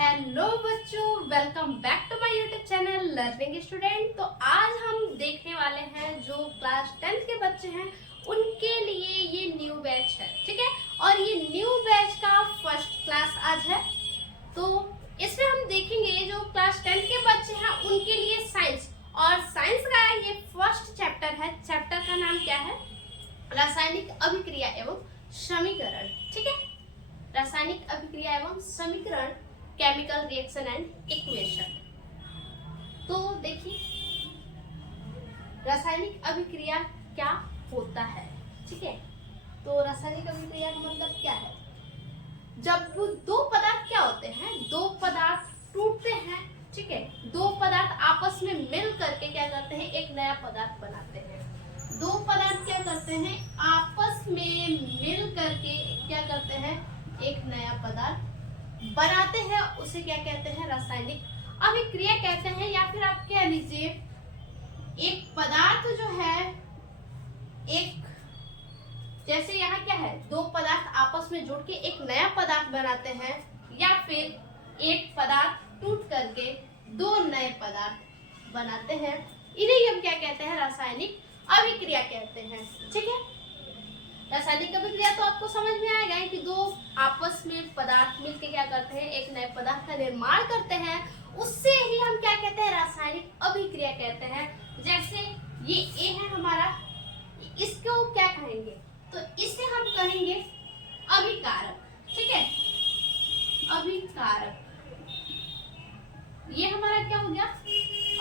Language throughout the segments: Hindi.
हेलो बच्चों, welcome back to my YouTube channel learning student. तो आज हम देखने वाले हैं जो क्लास 10th के बच्चे हैं उनके लिए ये न्यू बैच है, ठीक है। और ये न्यू बैच का फर्स्ट क्लास आज है। तो इसमें हम देखेंगे जो क्लास 10th के बच्चे हैं उनके लिए साइंस, और साइंस का ये फर्स्ट चैप्टर है। चैप्टर का नाम क्या है? रासायनिक अभिक्रिया एवं समीकरण, ठीक है। रासायनिक अभिक्रिया एवं समीकरण, केमिकल रिएक्शन एंड इक्वेशन। तो देखिए रासायनिक अभिक्रिया क्या होता है, ठीक है। तो रासायनिक अभिक्रिया का मतलब क्या है? जब दो पदार्थ क्या होते हैं, दो पदार्थ टूटते हैं, ठीक है। दो पदार्थ आपस में मिल करके क्या करते हैं, एक नया पदार्थ बनाते हैं। दो पदार्थ क्या करते हैं, आपस में मिल करके क्या करते हैं, एक नया पदार्थ बनाते हैं। उसे क्या कहते हैं? रासायनिक अभिक्रिया कहते हैं। या फिर आप कह लीजिए एक पदार्थ जो है, एक जैसे यहाँ क्या है, दो पदार्थ आपस में जुड़ के एक नया पदार्थ बनाते हैं, या फिर एक पदार्थ टूट करके दो नए पदार्थ बनाते हैं। इन्हें हम क्या कहते हैं? रासायनिक अभिक्रिया कहते हैं, ठीक है। रासायनिक अभिक्रिया तो आपको समझ में आएगा कि दो आपस में पदार्थ मिलकर क्या करते हैं, एक नए पदार्थ का निर्माण करते हैं। उससे ही हम क्या कहते हैं? रासायनिक अभिक्रिया कहते हैं। जैसे ये ए है हमारा, इसको क्या कहेंगे? तो इसे हम कहेंगे अभिकारक, ठीक है। अभिकारक, ये हमारा क्या हो गया?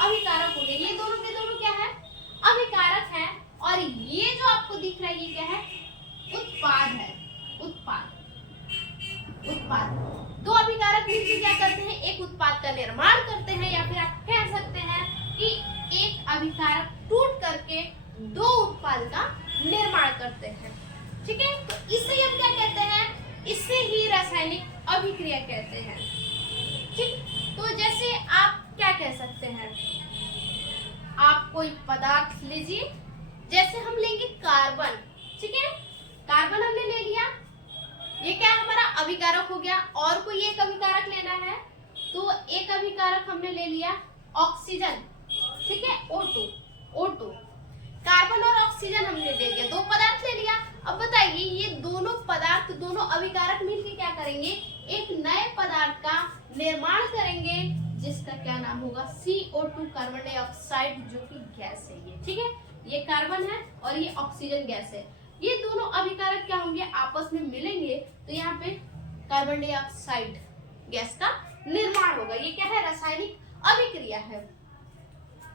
अभिकारक हो गया। ये दोनों के दोनों क्या है? अभिकारक है। और ये जो आपको दिख रहा है ये क्या है? उत्पाद है। उत्पाद दो अभिकारक मिलकर क्या करते हैं? एक उत्पाद का निर्माण करते हैं। या फिर आप कह सकते हैं कि एक अभिकारक टूट करके दो उत्पाद का निर्माण करते हैं, ठीक है। तो इसे हम क्या कहते हैं? इसे ही रासायनिक अभिक्रिया कहते हैं, ठीक। तो जैसे आप क्या कह सकते हैं, आप कोई पदार्थ लीजिए, जैसे हम लेंगे कार्बन, ठीक है। कार्बन हमने ले लिया, ये क्या हमारा अभिकारक हो गया। और कोई एक अभिकारक लेना है तो एक अभिकारक हमने ले लिया ऑक्सीजन, ठीक है, O2। कार्बन और ऑक्सीजन हमने ले लिया, दो पदार्थ ले लिया। अब बताइए ये दोनों पदार्थ, दोनों अभिकारक मिलकर क्या करेंगे? एक नए पदार्थ का निर्माण करेंगे, जिसका क्या नाम होगा? CO2, कार्बन डाइऑक्साइड, जो कि गैस है ये, ठीक है। ये कार्बन है और ये ऑक्सीजन गैस है। ये दोनों अभिकारक क्या होंगे? आपस में मिलेंगे तो यहाँ पे कार्बन डाइऑक्साइड गैस का निर्माण होगा। ये क्या है? रासायनिक अभिक्रिया है।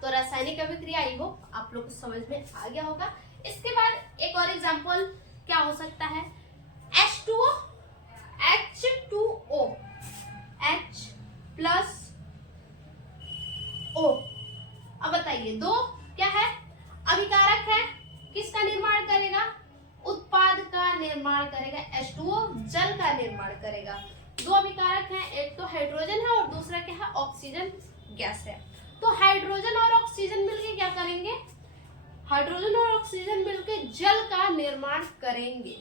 तो रासायनिक अभिक्रिया आई हो आप लोग को समझ में आ गया होगा। इसके बाद एक और एग्जांपल क्या हो सकता है? H2O, H2O, H plus O। अब बताइए दो क्या है? अभिकारक है, किसका निर्माण करेगा? उत्पाद का निर्माण करेगा। H2O जल का निर्माण करेगा। दो अभिकारक हैं, एक तो हाइड्रोजन है और दूसरा क्या है? ऑक्सीजन गैस है। तो हाइड्रोजन और ऑक्सीजन मिलकर क्या करेंगे? हाइड्रोजन और ऑक्सीजन मिलकर जल का निर्माण करेंगे।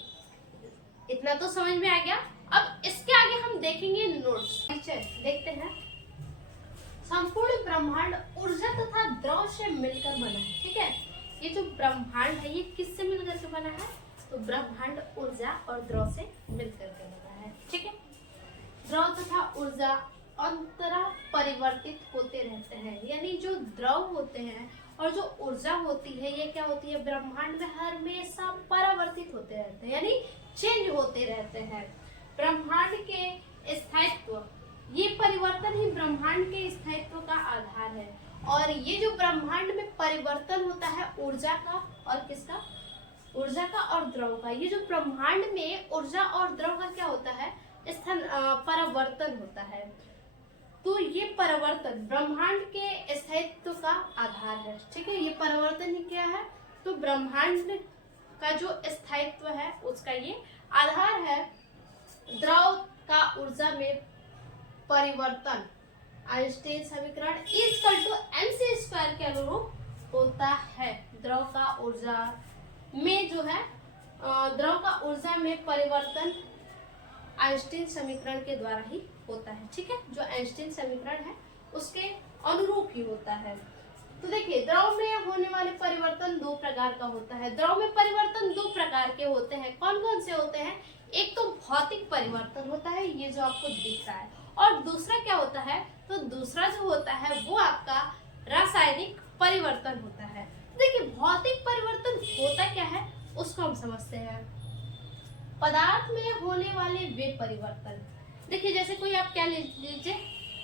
इतना तो समझ में आ गया। अब इसके आगे हम देखेंगे नोट्स। देखते हैं। संपूर्ण ब्रह्मांड ऊर्जा तथा द्रव से मिलकर बना है, ठीक है। ये जो ब्रह्मांड है ये किससे मिलकर के बना है? तो ब्रह्मांड ऊर्जा और द्रव से मिलकर के बना है, ठीक है। द्रव तथा ऊर्जा अंतरा परिवर्तित होते रहते हैं, यानी जो द्रव होते हैं और जो ऊर्जा होती है ये क्या होती है? ब्रह्मांड में हमेशा परावर्तित होते रहते हैं, यानी चेंज होते रहते हैं। ब्रह्मांड के स्थायित्व, ये परिवर्तन ही ब्रह्मांड के स्थायित्व का आधार है। और ये जो ब्रह्मांड में परिवर्तन होता है ऊर्जा का और किसका? ऊर्जा का और द्रव का। ये जो ब्रह्मांड में ऊर्जा और द्रव का क्या होता है? परावर्तन होता है। तो ये परिवर्तन ब्रह्मांड के स्थायित्व का आधार है, ठीक है। ये परिवर्तन ही क्या है? तो ब्रह्मांड का जो स्थायित्व है उसका ये आधार है। द्रव का ऊर्जा में परिवर्तन आइंस्टाइन समीकरण mc² के अनुरूप होता है। द्रव का ऊर्जा में जो है, द्रव का ऊर्जा में परिवर्तन आइंस्टीन समीकरण के द्वारा ही होता है। ठीक है, जो आइंस्टीन समीकरण है उसके अनुरूप ही होता है। तो देखिए, द्रव में होने वाले परिवर्तन दो प्रकार का होता है। द्रव में परिवर्तन दो प्रकार के होते हैं। कौन कौन से होते हैं? एक तो भौतिक परिवर्तन होता है, ये जो आपको दिख रहा है, और दूसरा क्या होता है? तो दूसरा जो होता है वो आपका रासायनिक परिवर्तन होता है। देखिए, भौतिक परिवर्तन होता क्या है उसको हम समझते हैं। पदार्थ में होने वाले वे परिवर्तन, देखिए जैसे कोई आप क्या ले लीजिए,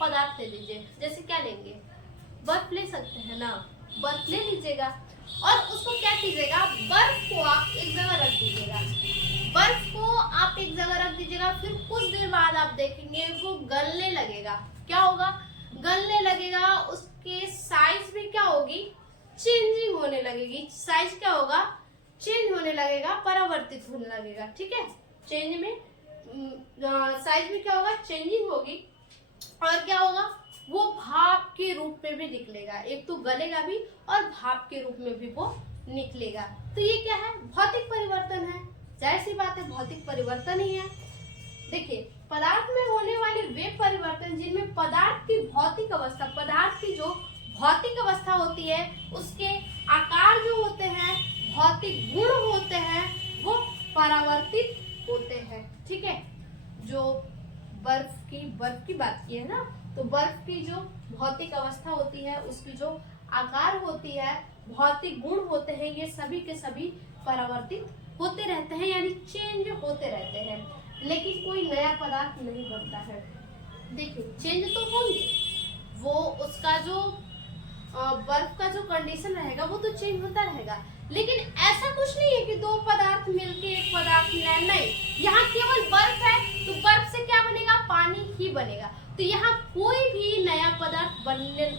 पदार्थ ले लीजिए, जैसे क्या लेंगे, बर्फ ले सकते हैं ना, बर्फ ले लीजिएगा और उसको क्या कीजिएगा, बर्फ को आप एक जगह रख दीजिएगा। बर्फ को आप एक जगह रख दीजिएगा, फिर कुछ देर बाद आप देखेंगे वो गलने लगेगा। क्या होगा? गलने लगेगा। उसके साइज में क्या होगी? चेंजिंग होने लगेगी। साइज क्या होगा? चेंज होने लगेगा, परावर्तित होने लगेगा। ठीक है, चेंज में साइज में क्या होगा? चेंजिंग होगी। और क्या होगा? वो भाप के रूप में भी निकलेगा। एक तो गलेगा भी और भाप के रूप में भी वो निकलेगा। तो ये क्या है? भौतिक परिवर्तन है। जाहिर सी बात है, भौतिक परिवर्तन ही है। देखिए, पदार्थ में होने वाले वे परिवर्तन जिनमें पदार्थ की भौतिक अवस्था, पदार्थ की जो भौतिक अवस्था होती है, उसके आकार जो होते हैं, भौतिक गुण होते हैं, वो परावर्तित होते हैं। ठीक है, जो बर्फ की बात की है ना, तो बर्फ की जो भौतिक अवस्था होती है, उसकी जो आकार होती है, भौतिक गुण होते हैं, ये सभी के सभी परावर्तित होते रहते हैं, यानी चेंज होते रहते हैं, लेकिन कोई नया पदार्थ नहीं बनता है। देखिए, चेंज तो होंगे, वो उसका जो बर्फ का जो कंडीशन रहेगा वो तो चेंज होता रहेगा, लेकिन ऐसा कुछ नहीं है कि दो पदार्थ मिलके एक पदार्थ नहीं। यहाँ केवल बर्फ है तो बर्फ से क्या बनेगा? पानी ही बनेगा। तो यहाँ कोई भी नया पदार्थ बनने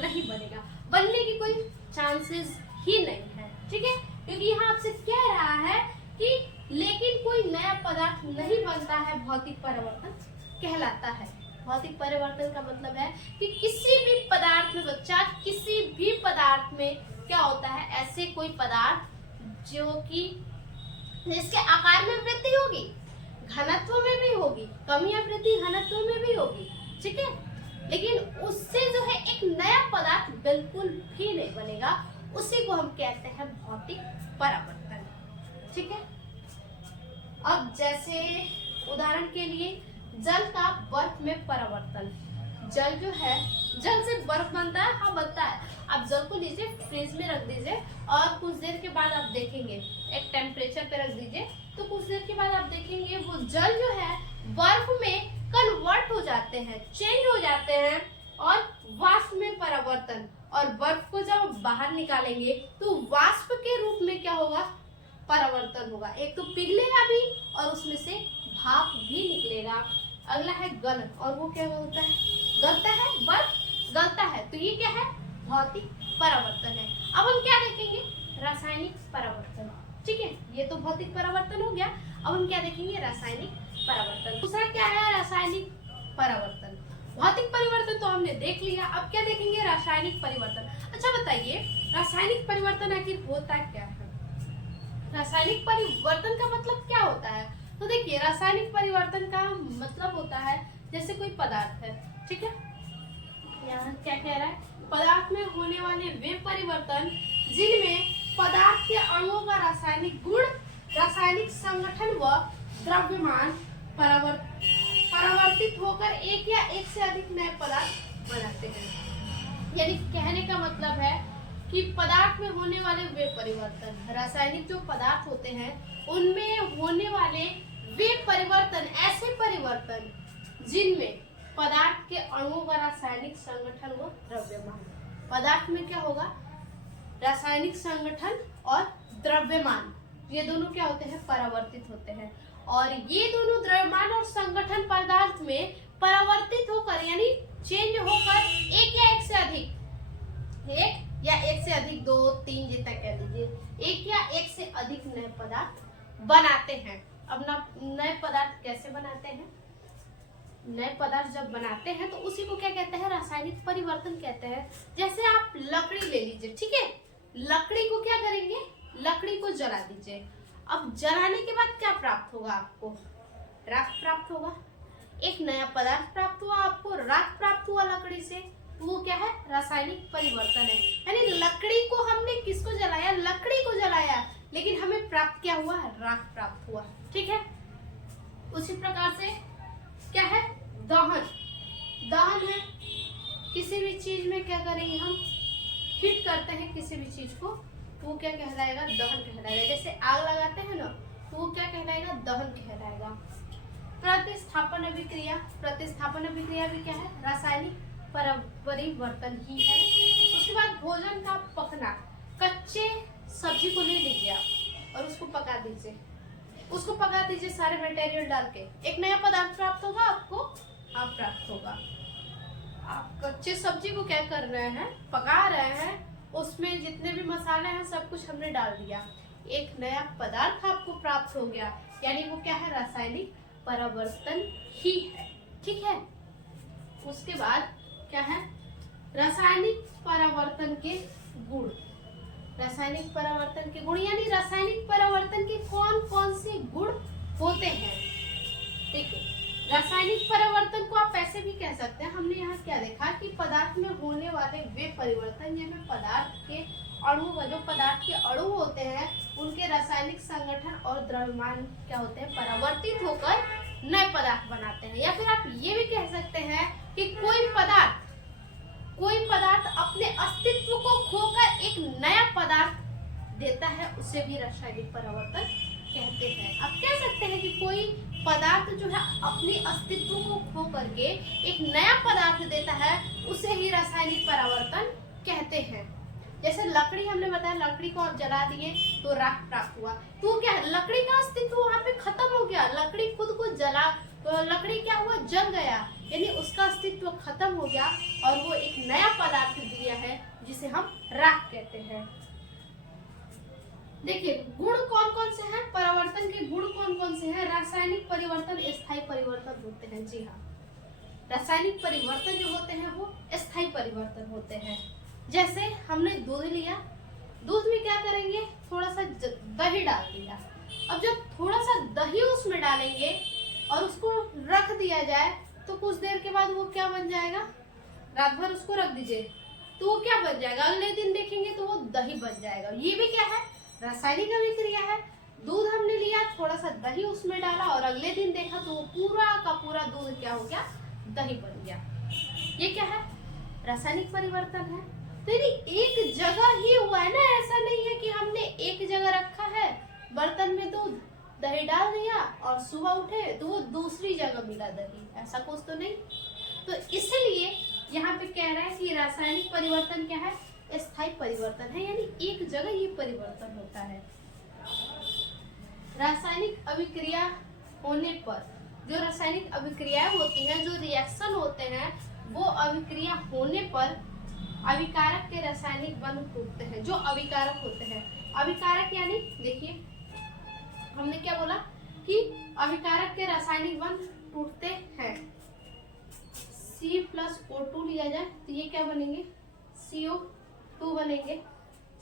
नहीं बनेगा, बनने की कोई चांसेस ही नहीं है। ठीक है, क्योंकि यहाँ आपसे कह रहा है कि लेकिन कोई नया पदार्थ नहीं बनता है, भौतिक परिवर्तन कहलाता है। भौतिक परिवर्तन का मतलब है कि किसी भी पदार्थ में, बच्चा, किसी भी पदार्थ में क्या होता है, ऐसे कोई पदार्थ जो कि जिसके आकार में वृद्धि होगी, घनत्व में भी होगी, कम या वृद्धि घनत्व में भी होगी। ठीक है, लेकिन उससे जो है एक नया पदार्थ बिल्कुल भी नहीं बनेगा, उसी को हम कहते हैं भौतिक परिवर्तन। ठीक है, अब जैसे उदाहरण के लिए जल का बर्फ में परिवर्तन। जल जो है, जल से बर्फ बनता है, हाँ बनता है। आप जल को लीजिए, फ्रिज में रख दीजिए और कुछ देर के बाद आप देखेंगे, एक टेम्परेचर पे रख दीजिए, तो कुछ देर के बाद आप देखेंगे वो जल जो है बर्फ में कन्वर्ट हो जाते हैं, चेंज हो जाते हैं और वाष्प में परिवर्तन। और बर्फ को जब बाहर निकालेंगे तो वाष्प के रूप में क्या होगा? परिवर्तन होगा। एक तो पिघलेगा भी और उसमें से भाप भी निकलेगा। अगला है गलन, और वो क्या होता है? गलता है, बर्फ गलता है, तो ये क्या है? भौतिक परिवर्तन है। अब हम क्या देखेंगे? रासायनिक परिवर्तन। ठीक है, ये तो भौतिक परिवर्तन हो गया। अब हम क्या देखेंगे? रासायनिक परिवर्तन। दूसरा क्या है? रासायनिक परिवर्तन। भौतिक परिवर्तन तो हमने देख लिया, अब क्या देखेंगे? रासायनिक परिवर्तन। अच्छा बताइए, रासायनिक परिवर्तन आखिर होता क्या है? रासायनिक परिवर्तन का मतलब क्या होता है? तो देखिए, रासायनिक परिवर्तन का मतलब होता है, जैसे कोई पदार्थ है, ठीक है, यहाँ क्या कह रहा है? पदार्थ में होने वाले वे परिवर्तन जिनमें पदार्थ के अणुओं का रासायनिक गुण, रासायनिक संगठन व द्रव्यमान परावर्तित होकर एक या एक से अधिक नए पदार्थ बनाते हैं। यानी कहने का मतलब है कि पदार्थ में होने वाले वे परिवर्तन, रासायनिक जो पदार्थ होते हैं उनमें होने वाले वे परिवर्तन, ऐसे परिवर्तन जिनमें पदार्थ के अणुओं का रासायनिक संगठन व द्रव्यमान। पदार्थ में क्या होगा? रासायनिक संगठन और द्रव्यमान, ये दोनों क्या होते हैं? परावर्तित होते हैं। और ये दोनों द्रव्यमान और संगठन पदार्थ में परावर्तित होकर, यानी चेंज होकर एक या एक से अधिक, एक या एक से अधिक, दो तीन जितना कह दीजिए, एक या एक से अधिक नए पदार्थ बनाते हैं। अब नए पदार्थ कैसे बनाते हैं? नए पदार्थ जब बनाते हैं तो उसी को क्या कहते हैं? रासायनिक परिवर्तन कहते हैं। जैसे आप लकड़ी ले लीजिए, ठीक है, लकड़ी को क्या करेंगे? लकड़ी को जला दीजिए। अब जलाने के बाद क्या प्राप्त होगा आपको? राख प्राप्त होगा। एक नया पदार्थ प्राप्त हुआ आपको, राख प्राप्त हुआ लकड़ी से, वो क्या है? रासायनिक परिवर्तन है। यानी लकड़ी को हमने किसको जलाया? लकड़ी को जलाया, लेकिन हमें प्राप्त क्या हुआ? राख प्राप्त हुआ। ठीक है। उसी प्रकार से क्या है? दहन। दहन है, किसी भी चीज में क्या करेंगे हम? हीट करते हैं किसी भी चीज को, वो क्या कहलाएगा? दहन कहलाएगा। जैसे आग लगाते हैं ना, तो वो क्या कहलाएगा? दहन कहलाएगा। प्रतिस्थापन अभिक्रिया। प्रतिस्थापन अभिक्रिया भी क्या है? रासायनिक परिवर्तन ही है। उसके बाद भोजन का पकना। कच्चे सब्जी को ले लीजिए आप और उसको पका दीजिए, उसको पका दीजिए सारे मटेरियल डाल के, एक नया पदार्थ प्राप्त होगा आपको। आप प्राप्त होगा। आप कच्चे सब्जी को क्या कर रहे हैं? पका रहे हैं, उसमें जितने भी मसाले हैं सब कुछ हमने डाल दिया, एक नया पदार्थ आपको प्राप्त हो गया। यानी वो क्या है? रासायनिक परिवर्तन ही है। ठीक है। उसके बाद क्या है? रासायनिक परिवर्तन के गुण। रासायनिक परिवर्तन के गुण यानी रासायनिक परिवर्तन के कौन कौन से गुण होते हैं? देखिए, रासायनिक परिवर्तन को आप ऐसे भी कह सकते हैं। हमने यहाँ क्या देखा कि पदार्थ में होने वाले वे परिवर्तन जिनमें पदार्थ के अणु, जो पदार्थ के अणु होते हैं, उनके रासायनिक संगठन और द्रव्यमान क्या होते हैं? परिवर्तित होकर नए पदार्थ बनाते हैं। या फिर आप ये भी कह सकते हैं कि कोई पदार्थ अपने अस्तित्व को खोकर एक नया पदार्थ देता है, उसे भी रासायनिक परिवर्तन कहते हैं। आप कह सकते हैं कि कोई पदार्थ जो है अपने अस्तित्व को खो करके एक नया पदार्थ देता है, उसे ही रासायनिक परिवर्तन कहते हैं। जैसे लकड़ी हमने बताया, लकड़ी को आप जला दिए तो राख प्राप्त हुआ, तो क्या है? लकड़ी का अस्तित्व वहां पे खत्म हो गया। लकड़ी खुद को जला तो लकड़ी क्या हुआ? जल गया, यानी उसका अस्तित्व खत्म हो गया और वो एक नया पदार्थ दिया है जिसे हम राख कहते हैं। देखिए, गुण कौन कौन से हैं? परिवर्तन के गुण कौन कौन से हैं? रासायनिक परिवर्तन, स्थायी परिवर्तन होते हैं। जी हाँ, रासायनिक परिवर्तन जो होते हैं वो स्थायी परिवर्तन होते हैं। जैसे हमने दूध लिया, दूध में क्या करेंगे? थोड़ा सा दही डाल दिया। अब जब थोड़ा सा दही उसमें डालेंगे और उसको रख दिया जाए तो कुछ देर के बाद वो क्या बन जाएगा? रात भर उसको रख दीजिए तो वो क्या बन जाएगा? अगले दिन देखेंगे तो वो दही बन जाएगा। ये भी क्या है? रासायनिक अभिक्रिया है। दूध हमने लिया, थोड़ा सा दही उसमें डाला और अगले दिन देखा तो वो पूरा का पूरा दूध क्या हो गया? दही बन गया। ये क्या है? रासायनिक परिवर्तन है। तो एक जगह ही हुआ है ना, ऐसा नहीं है कि हमने एक जगह रखा है बर्तन में दूध, दही डाल दिया और सुबह उठे तो वो दूसरी जगह मिला दही, ऐसा कुछ तो नहीं। तो इसलिए यहाँ पे कह रहा है कि रासायनिक परिवर्तन क्या है? स्थायी परिवर्तन है, यानी एक जगह ये परिवर्तन होता है। रासायनिक अभिक्रिया होने पर, जो रासायनिक अभिक्रियाएं होती हैं, जो रिएक्शन होते हैं, वो अभिक्रिया होने पर अभिकारक के रासायनिक बंध टूटते हैं। जो अभिकारक होते हैं, अभिकारक यानी देखिए हमने क्या बोला कि अभिकारक के रासायनिक बंध टूटते हैं। C+O2 लिया जाए तो ये क्या बनेंगे? CO2 बनेंगे।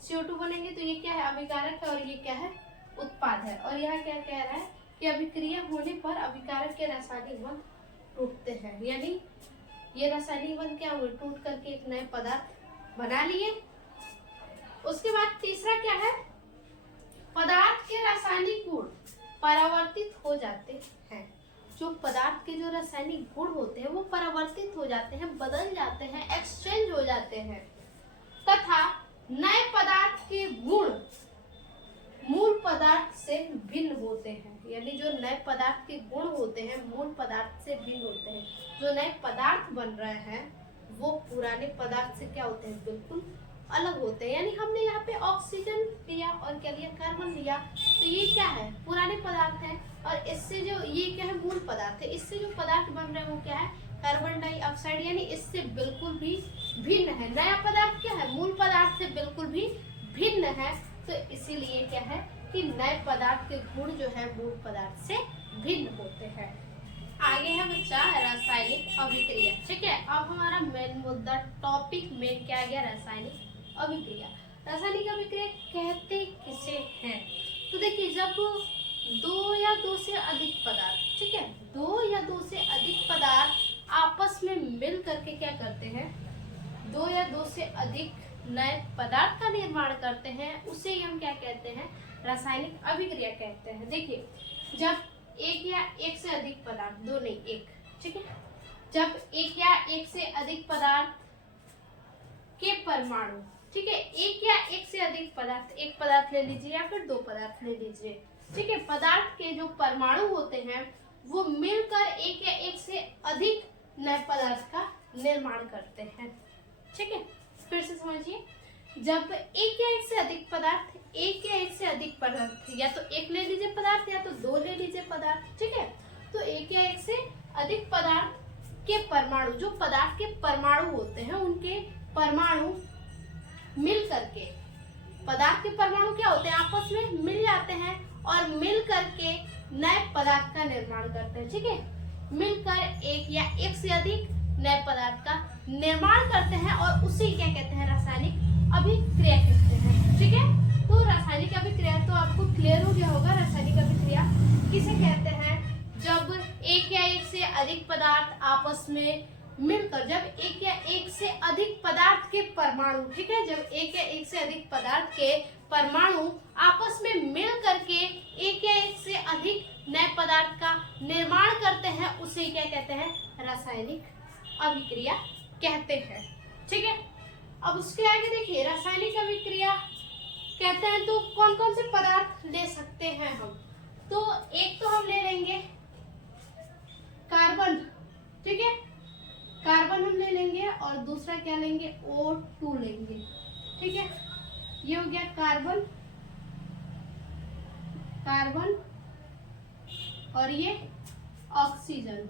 CO2 बनेंगे तो ये क्या है? अभिकारक है और ये क्या है? उत्पाद है। और यहाँ क्या कह रहा है कि अभिक्रिया होने पर अभिकारक के रासायनिक बंध टूटते हैं, यानी ये रासायनिक बंध क्या हुए? टूट करके एक नए पदार्थ बना लिए। उसके बाद तीसरा क्या है? पदार्थ के रासायनिक गुण परावर्तित हो जाते हैं। जो पदार्थ के जो रासायनिक गुण होते हैं वो परावर्तित हो जाते हैं, बदल जाते हैं, एक्सचेंज हो जाते हैं, तथा नए पदार्थ के गुण मूल पदार्थ से भिन्न होते हैं। यानी जो नए पदार्थ के गुण होते हैं मूल पदार्थ से भिन्न होते हैं। जो नए पदार्थ बन रहे हैं वो पुराने पदार्थ से क्या होते हैं? बिल्कुल अलग होते हैं। यानी हमने यहाँ पे ऑक्सीजन लिया और क्या लिया? कार्बन लिया, तो ये क्या है? पुराने पदार्थ है। और इससे जो ये क्या है? मूल पदार्थ है। इससे जो पदार्थ बन रहे हैं वो क्या है? कार्बन डाइऑक्साइड, यानी इससे बिल्कुल भी भिन्न है। नया पदार्थ क्या है? मूल पदार्थ से बिल्कुल भी भिन्न है। तो इसीलिए क्या है कि नए पदार्थ के गुण जो है मूल पदार्थ से भिन्न होते हैं। आगे है बच्चा रासायनिक अभिक्रिया। ठीक है, अब हमारा मेन मुद्दा, टॉपिक मेन क्या गया? रासायनिक अभिक्रिया। रासायनिक अभिक्रिया कहते किसे हैं? तो देखिए, जब दो या दो से अधिक पदार्थ, ठीक है, दो या दो से अधिक पदार्थ आपस में मिल करके क्या करते हैं, दो या दो से अधिक नए पदार्थ का निर्माण करते हैं, उसे ही हम क्या कहते हैं, रासायनिक अभिक्रिया कहते हैं। देखिए, जब एक या एक से अधिक पदार्थ, दो नहीं एक, ठीक है, जब एक या एक से अधिक पदार्थ के परमाणु, ठीक है, एक या एक से अधिक पदार्थ, एक पदार्थ ले लीजिए या फिर दो पदार्थ ले लीजिए, ठीक है, पदार्थ के जो परमाणु होते हैं वो मिलकर एक या एक से अधिक नए पदार्थ का निर्माण करते हैं, ठीक है। फिर से समझिए, जब एक या एक से अधिक पदार्थ, एक या एक से अधिक पदार्थ, या तो एक ले लीजिए पदार्थ या तो दो ले लीजिए पदार्थ, ठीक है, तो एक या एक से अधिक पदार्थ के परमाणु, जो पदार्थ के परमाणु होते हैं उनके परमाणु मिल करके, पदार्थ के परमाणु क्या होते हैं, आपस में मिल जाते हैं और मिल करके नए पदार्थ का निर्माण करते हैं, ठीक है, मिलकर एक या एक से अधिक नए पदार्थ का निर्माण करते हैं और उसे क्या कहते हैं, रासायनिक अभिक्रिया कहते हैं, ठीक है। तो रासायनिक अभिक्रिया तो आपको क्लियर हो गया होगा, रासायनिक अभिक्रिया किसे कहते हैं, जब एक या एक से अधिक पदार्थ आपस में मिलकर, जब एक या एक से अधिक पदार्थ के परमाणु, ठीक है, जब एक या एक से अधिक पदार्थ के परमाणु आपस में मिल करके एक या एक से अधिक नए पदार्थ का निर्माण करते हैं, उसे क्या कहते हैं, रासायनिक अभिक्रिया कहते हैं, ठीक है। अब उसके आगे देखिए, रासायनिक अभिक्रिया कहते हैं तो कौन कौन से पदार्थ ले सकते हैं हम, तो एक तो हम ले लेंगे कार्बन, ठीक है, कार्बन हम ले लेंगे और दूसरा क्या लेंगे, O2 लेंगे, ठीक है, ये हो गया कार्बन, कार्बन और ये ऑक्सीजन,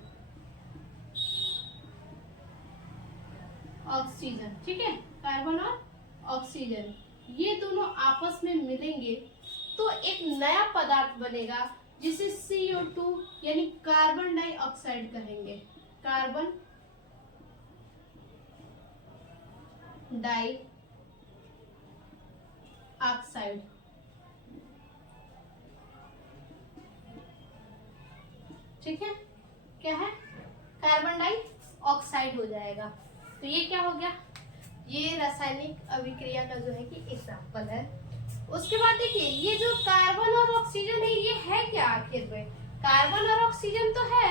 ऑक्सीजन, ठीक है, कार्बन और ऑक्सीजन, ये दोनों आपस में मिलेंगे तो एक नया पदार्थ बनेगा जिसे CO2 यानी कार्बन डाइऑक्साइड कहेंगे, कार्बन डाई ऑक्साइड, ठीक है, क्या है, कार्बन डाई ऑक्साइड हो जाएगा। तो ये क्या हो गया, ये रासायनिक अभिक्रिया का जो है कि एग्जाम्पल है। उसके बाद देखिए, ये जो कार्बन और ऑक्सीजन है ये है क्या, आखिर में कार्बन और ऑक्सीजन तो है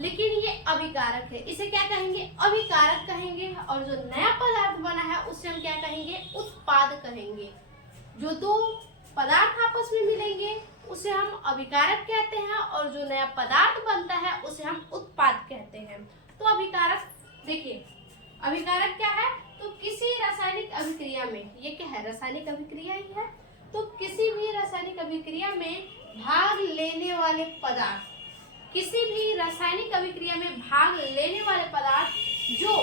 लेकिन ये अभिकारक है, इसे क्या कहेंगे, अभिकारक कहेंगे, और जो नया पदार्थ बना है उसे हम क्या कहेंगे, उत्पाद कहेंगे। जो दो पदार्थ आपस में मिलेंगे उसे हम अभिकारक कहते हैं और जो नया पदार्थ बनता है उसे हम उत्पाद कहते हैं। तो अभिकारक, देखिए अभिकारक क्या है, तो किसी रासायनिक अभिक्रिया में, ये क्या है, रासायनिक अभिक्रिया ही है, तो किसी भी रासायनिक अभिक्रिया में भाग लेने वाले पदार्थ, किसी भी रासायनिक अभिक्रिया में भाग लेने वाले पदार्थ जो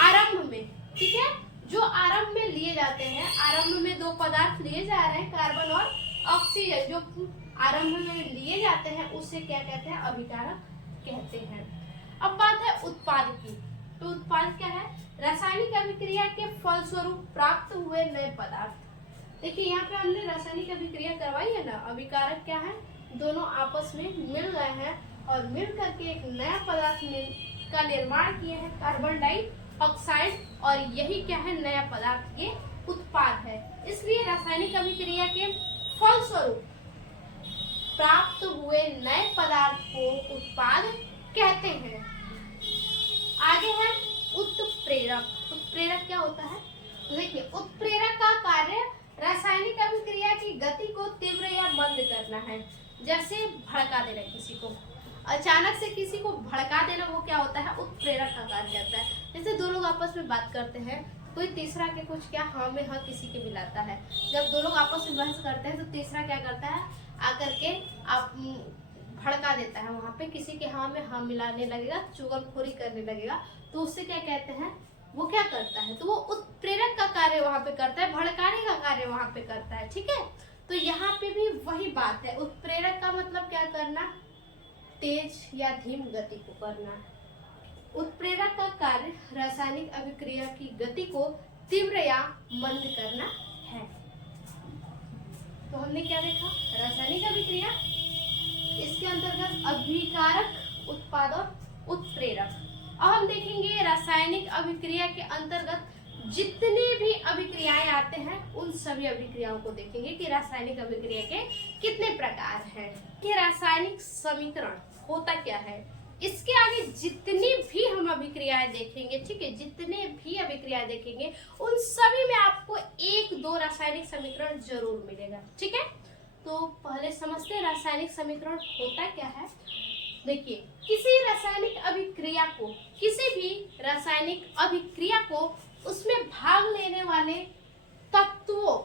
आरंभ में, ठीक है, जो आरंभ में लिए जाते हैं, आरंभ में दो पदार्थ लिए जा रहे हैं, कार्बन और ऑक्सीजन, जो आरंभ में लिए जाते हैं उसे क्या कहते हैं, अभिकारक कहते हैं। अब बात है उत्पाद की, तो उत्पाद क्या है, रासायनिक अभिक्रिया के फलस्वरूप प्राप्त हुए नए पदार्थ। देखिए यहाँ पे हमने रासायनिक अभिक्रिया करवाई है ना, अभिकारक क्या है, दोनों आपस में मिल गए हैं और मिल करके एक नया पदार्थ का निर्माण किए हैं, कार्बन डाइऑक्साइड, और यही क्या है, नया पदार्थ, ये उत्पाद है। इसलिए रासायनिक अभिक्रिया के फलस्वरूप प्राप्त हुए नए पदार्थ को उत्पाद कहते हैं। आगे है उत्प्रेरक। उत्प्रेरक क्या होता है, देखिए उत्प्रेरक का कार्य रासायनिक अभिक्रिया की गति को तीव्र या मंद करना है। जैसे भड़का देना, किसी को अचानक से किसी को भड़का देना, वो क्या होता है, उत्प्रेरक का कार्य करता है। जैसे दो लोग आपस में बात करते हैं, कोई तीसरा के कुछ क्या हाँ में हाँ किसी के मिलाता है, जब दो लोग आपस में बहस करते हैं तो तीसरा क्या करता है, आकर के आप भड़का देता है, वहां पे किसी के हाँ में हाँ मिलाने लगेगा, चुगलखोरी करने लगेगा, तो उससे क्या कहते हैं, वो क्या करता है, तो वो उत्प्रेरक का कार्य वहां पे करता है, भड़काने का कार्य वहां पे करता है, ठीक है। तो यहाँ पे भी वही बात है, उत्प्रेरक का मतलब क्या करना, तेज या धीम गति को करना। उत्प्रेरक का कार्य रासायनिक अभिक्रिया की गति को तीव्र या मंद करना है। तो हमने क्या देखा, रासायनिक अभिक्रिया, इसके अंतर्गत अभिकारक, उत्पाद और उत्प्रेरक। अब हम देखेंगे रासायनिक अभिक्रिया के अंतर्गत जितने भी अभिक्रियाएं आते हैं उन सभी अभिक्रियाओं को देखेंगे कि रासायनिक अभिक्रिया के कितने प्रकार हैं, कि रासायनिक समीकरण होता क्या है। इसके आगे जितनी भी हम अभिक्रियाएं देखेंगे, ठीक है, जितने भी अभिक्रियाएं देखेंगे उन सभी में आपको एक दो रासायनिक समीकरण जरूर मिलेगा, ठीक है। तो पहले समझते हैं रासायनिक समीकरण होता क्या है। देखिए, किसी रासायनिक अभिक्रिया को, किसी भी रासायनिक अभिक्रिया को उसमें भाग लेने वाले तत्वों,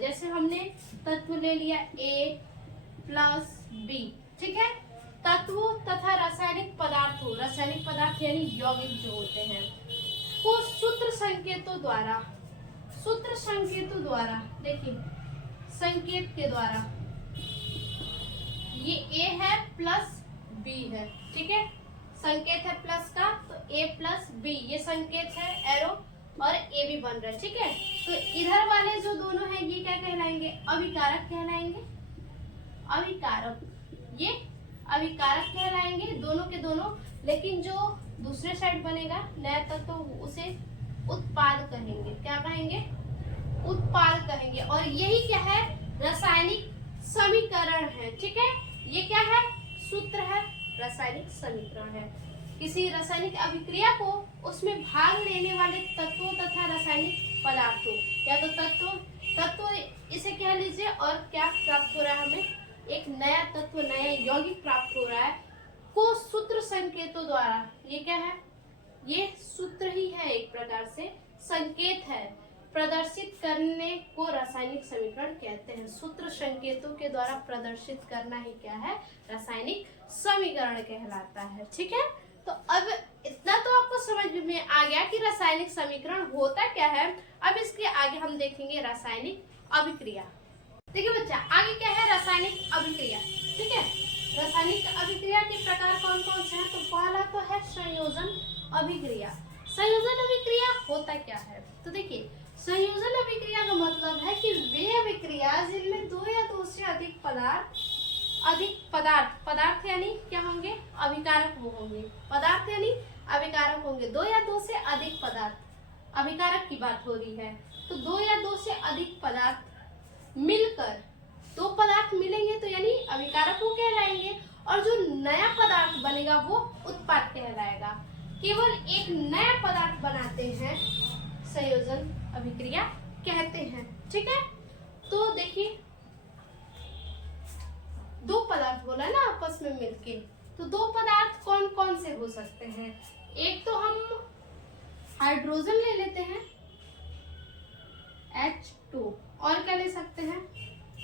जैसे हमने तत्व ले लिया A प्लस B, ठीक है, तत्वों तथा रासायनिक पदार्थ यानी यौगिक जो होते हैं, को सूत्र संकेतों द्वारा, देखिए संकेत के द्वारा, ये A है प्लस B है, ठीक है, संकेत है प्लस का, तो A प्लस B ये संकेत है, एरो, और A भी बन रहा है, ठीक है। तो इधर वाले जो दोनों हैं ये क्या कहलाएंगे, अभिकारक कहलाएंगे, ये अभिकारक कहलाएंगे दोनों के दोनों। लेकिन जो दूसरे साइड बनेगा नया तत्व, तो उसे उत्पाद कहेंगे, क्या कहेंगे, उत्पाद कहेंगे। और यही क्या है, रासायनिक समीकरण है, ठीक है, ये क्या है, सूत्र है, रासायनिक समीकरण है। किसी रासायनिक अभिक्रिया को उसमें भाग लेने वाले तत्वों तथा रासायनिक पदार्थों, या तो तत्व इसे कह लीजिए, और क्या प्राप्त हो रहा है हमें, एक नया तत्व, नया यौगिक प्राप्त हो रहा है, को सूत्र संकेतों द्वारा, ये क्या है, ये सूत्र ही है, एक प्रकार से संकेत है, प्रदर्शित करने को रासायनिक समीकरण कहते हैं। सूत्र संकेतों के द्वारा प्रदर्शित करना ही क्या है, रासायनिक समीकरण कहलाता है, ठीक है। तो अब इतना तो आपको समझ में आ गया कि रासायनिक समीकरण होता क्या है। अब इसके आगे हम देखेंगे रासायनिक अभिक्रिया। देखिए बच्चा, आगे क्या है, रासायनिक अभिक्रिया, ठीक है। रासायनिक अभिक्रिया के प्रकार कौन कौन से हैं, तो पहला तो है संयोजन अभिक्रिया। संयोजन अभिक्रिया होता क्या है, तो देखिए संयोजन अभिक्रिया का मतलब है कि वे अभिक्रिया जिनमें दो या दो से अधिक पदार्थ यानी क्या होंगे, अभिकारक वो होंगे, पदार्थ यानी अभिकारक होंगे, दो या दो से अधिक पदार्थ, अभिकारक की बात हो रही है। तो दो या दो से अधिक पदार्थ मिलकर, दो पदार्थ मिलेंगे तो यानी अभिकारक वो कहलाएंगे, और जो नया पदार्थ बनेगा वो उत्पाद कहलाएगा। केवल एक नया पदार्थ बनाते हैं संयोजन अभिक्रिया कहते हैं, ठीक है। तो देखिए, दो पदार्थ बोला ना आपस में मिलके, तो दो पदार्थ कौन कौन से हो सकते हैं, एक तो हम हाइड्रोजन ले लेते हैं H2, और क्या ले सकते हैं,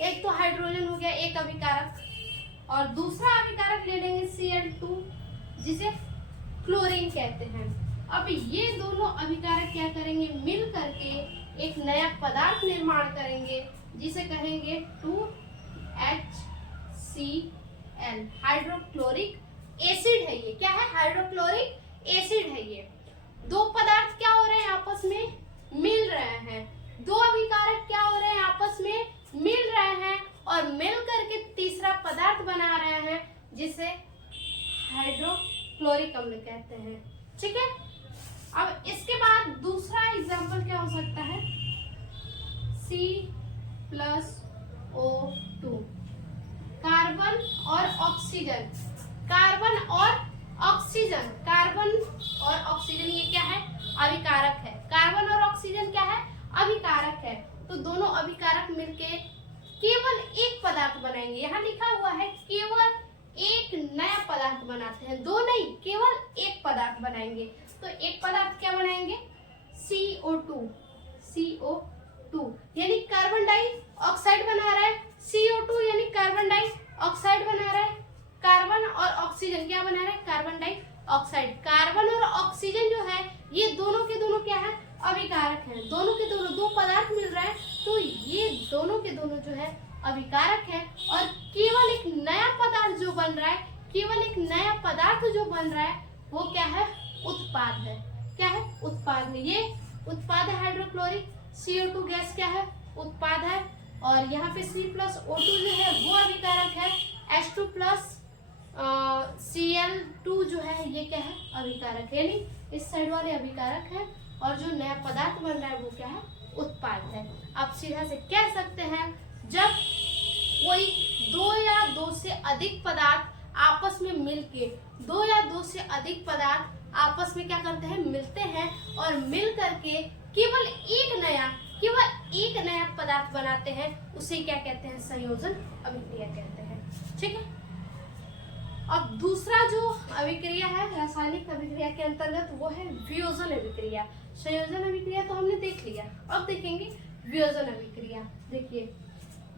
एक तो हाइड्रोजन हो गया एक अभिकारक, और दूसरा अभिकारक ले लेंगे Cl2 जिसे क्लोरीन कहते हैं। अब ये दोनों अभिकारक क्या करेंगे, मिल करके एक नया पदार्थ निर्माण करेंगे जिसे कहेंगे 2HCl, हाइड्रोक्लोरिक एसिड है ये, क्या है, हाइड्रोक्लोरिक एसिड है ये। दो पदार्थ क्या हो रहे हैं, आपस में मिल रहे हैं, दो अभिकारक क्या हो रहे हैं, आपस में मिल रहे हैं, और मिल करके तीसरा पदार्थ बना रहे हैं जिसे हाइड्रोक्लोरिक अम्ल कहते हैं, ठीक है। अब इसके बाद दूसरा एग्जाम्पल क्या हो सकता है, C+O2, कार्बन और ऑक्सीजन, कार्बन और ऑक्सीजन ये क्या है, अभिकारक है, कार्बन और ऑक्सीजन क्या है, अभिकारक है। तो दोनों अभिकारक मिलके केवल एक पदार्थ बनाएंगे, यहाँ लिखा हुआ है केवल एक नया पदार्थ बनाते हैं, दो नहीं, केवल एक पदार्थ बनाएंगे। तो एक पदार्थ क्या बनाएंगे, CO2 यानी कार्बन डाइऑक्साइड बना रहा है, CO2 यानी कार्बन डाइऑक्साइड बना रहा है, कार्बन और ऑक्सीजन क्या बना रहा है, कार्बन डाइऑक्साइड। कार्बन और ऑक्सीजन जो है ये दोनों के दोनों क्या है, अभिकारक हैं, दोनों के दोनों दो पदार्थ मिल रहा है, तो ये दोनों के दोनों जो है अभिकारक है, और केवल एक नया पदार्थ जो बन रहा है, केवल एक नया पदार्थ जो बन रहा है वो क्या है, उत्पाद है, क्या है, उत्पाद है। ये उत्पाद है, हाइड्रोक्लोरिक CO2 गैस क्या है, उत्पाद है, और यहाँ पे C+O2 जो है वो अभिकारक है, H2 प्लस Cl2 जो है ये क्या है, अभिकारक है, यानी इस साइड वाले अभिकारक है, और जो नया पदार्थ बन रहा है वो क्या है, उत्पाद है। आप सीधा से कह सकते हैं जब कोई दो या दो से अधिक पदार्थ आपस में मिलके, दो या दो से अधिक पदार्थ आपस में क्या करते हैं, मिलते हैं, और मिल करके केवल एक नया पदार्थ बनाते हैं, उसे क्या कहते हैं, संयोजन अभिक्रिया कहते हैं। ठीक है। अब दूसरा जो अभिक्रिया है रासायनिक अभिक्रिया के अंतर्गत वो है वियोजन अभिक्रिया। संयोजन अभिक्रिया तो हमने देख लिया, अब देखेंगे वियोजन अभिक्रिया। देखिए,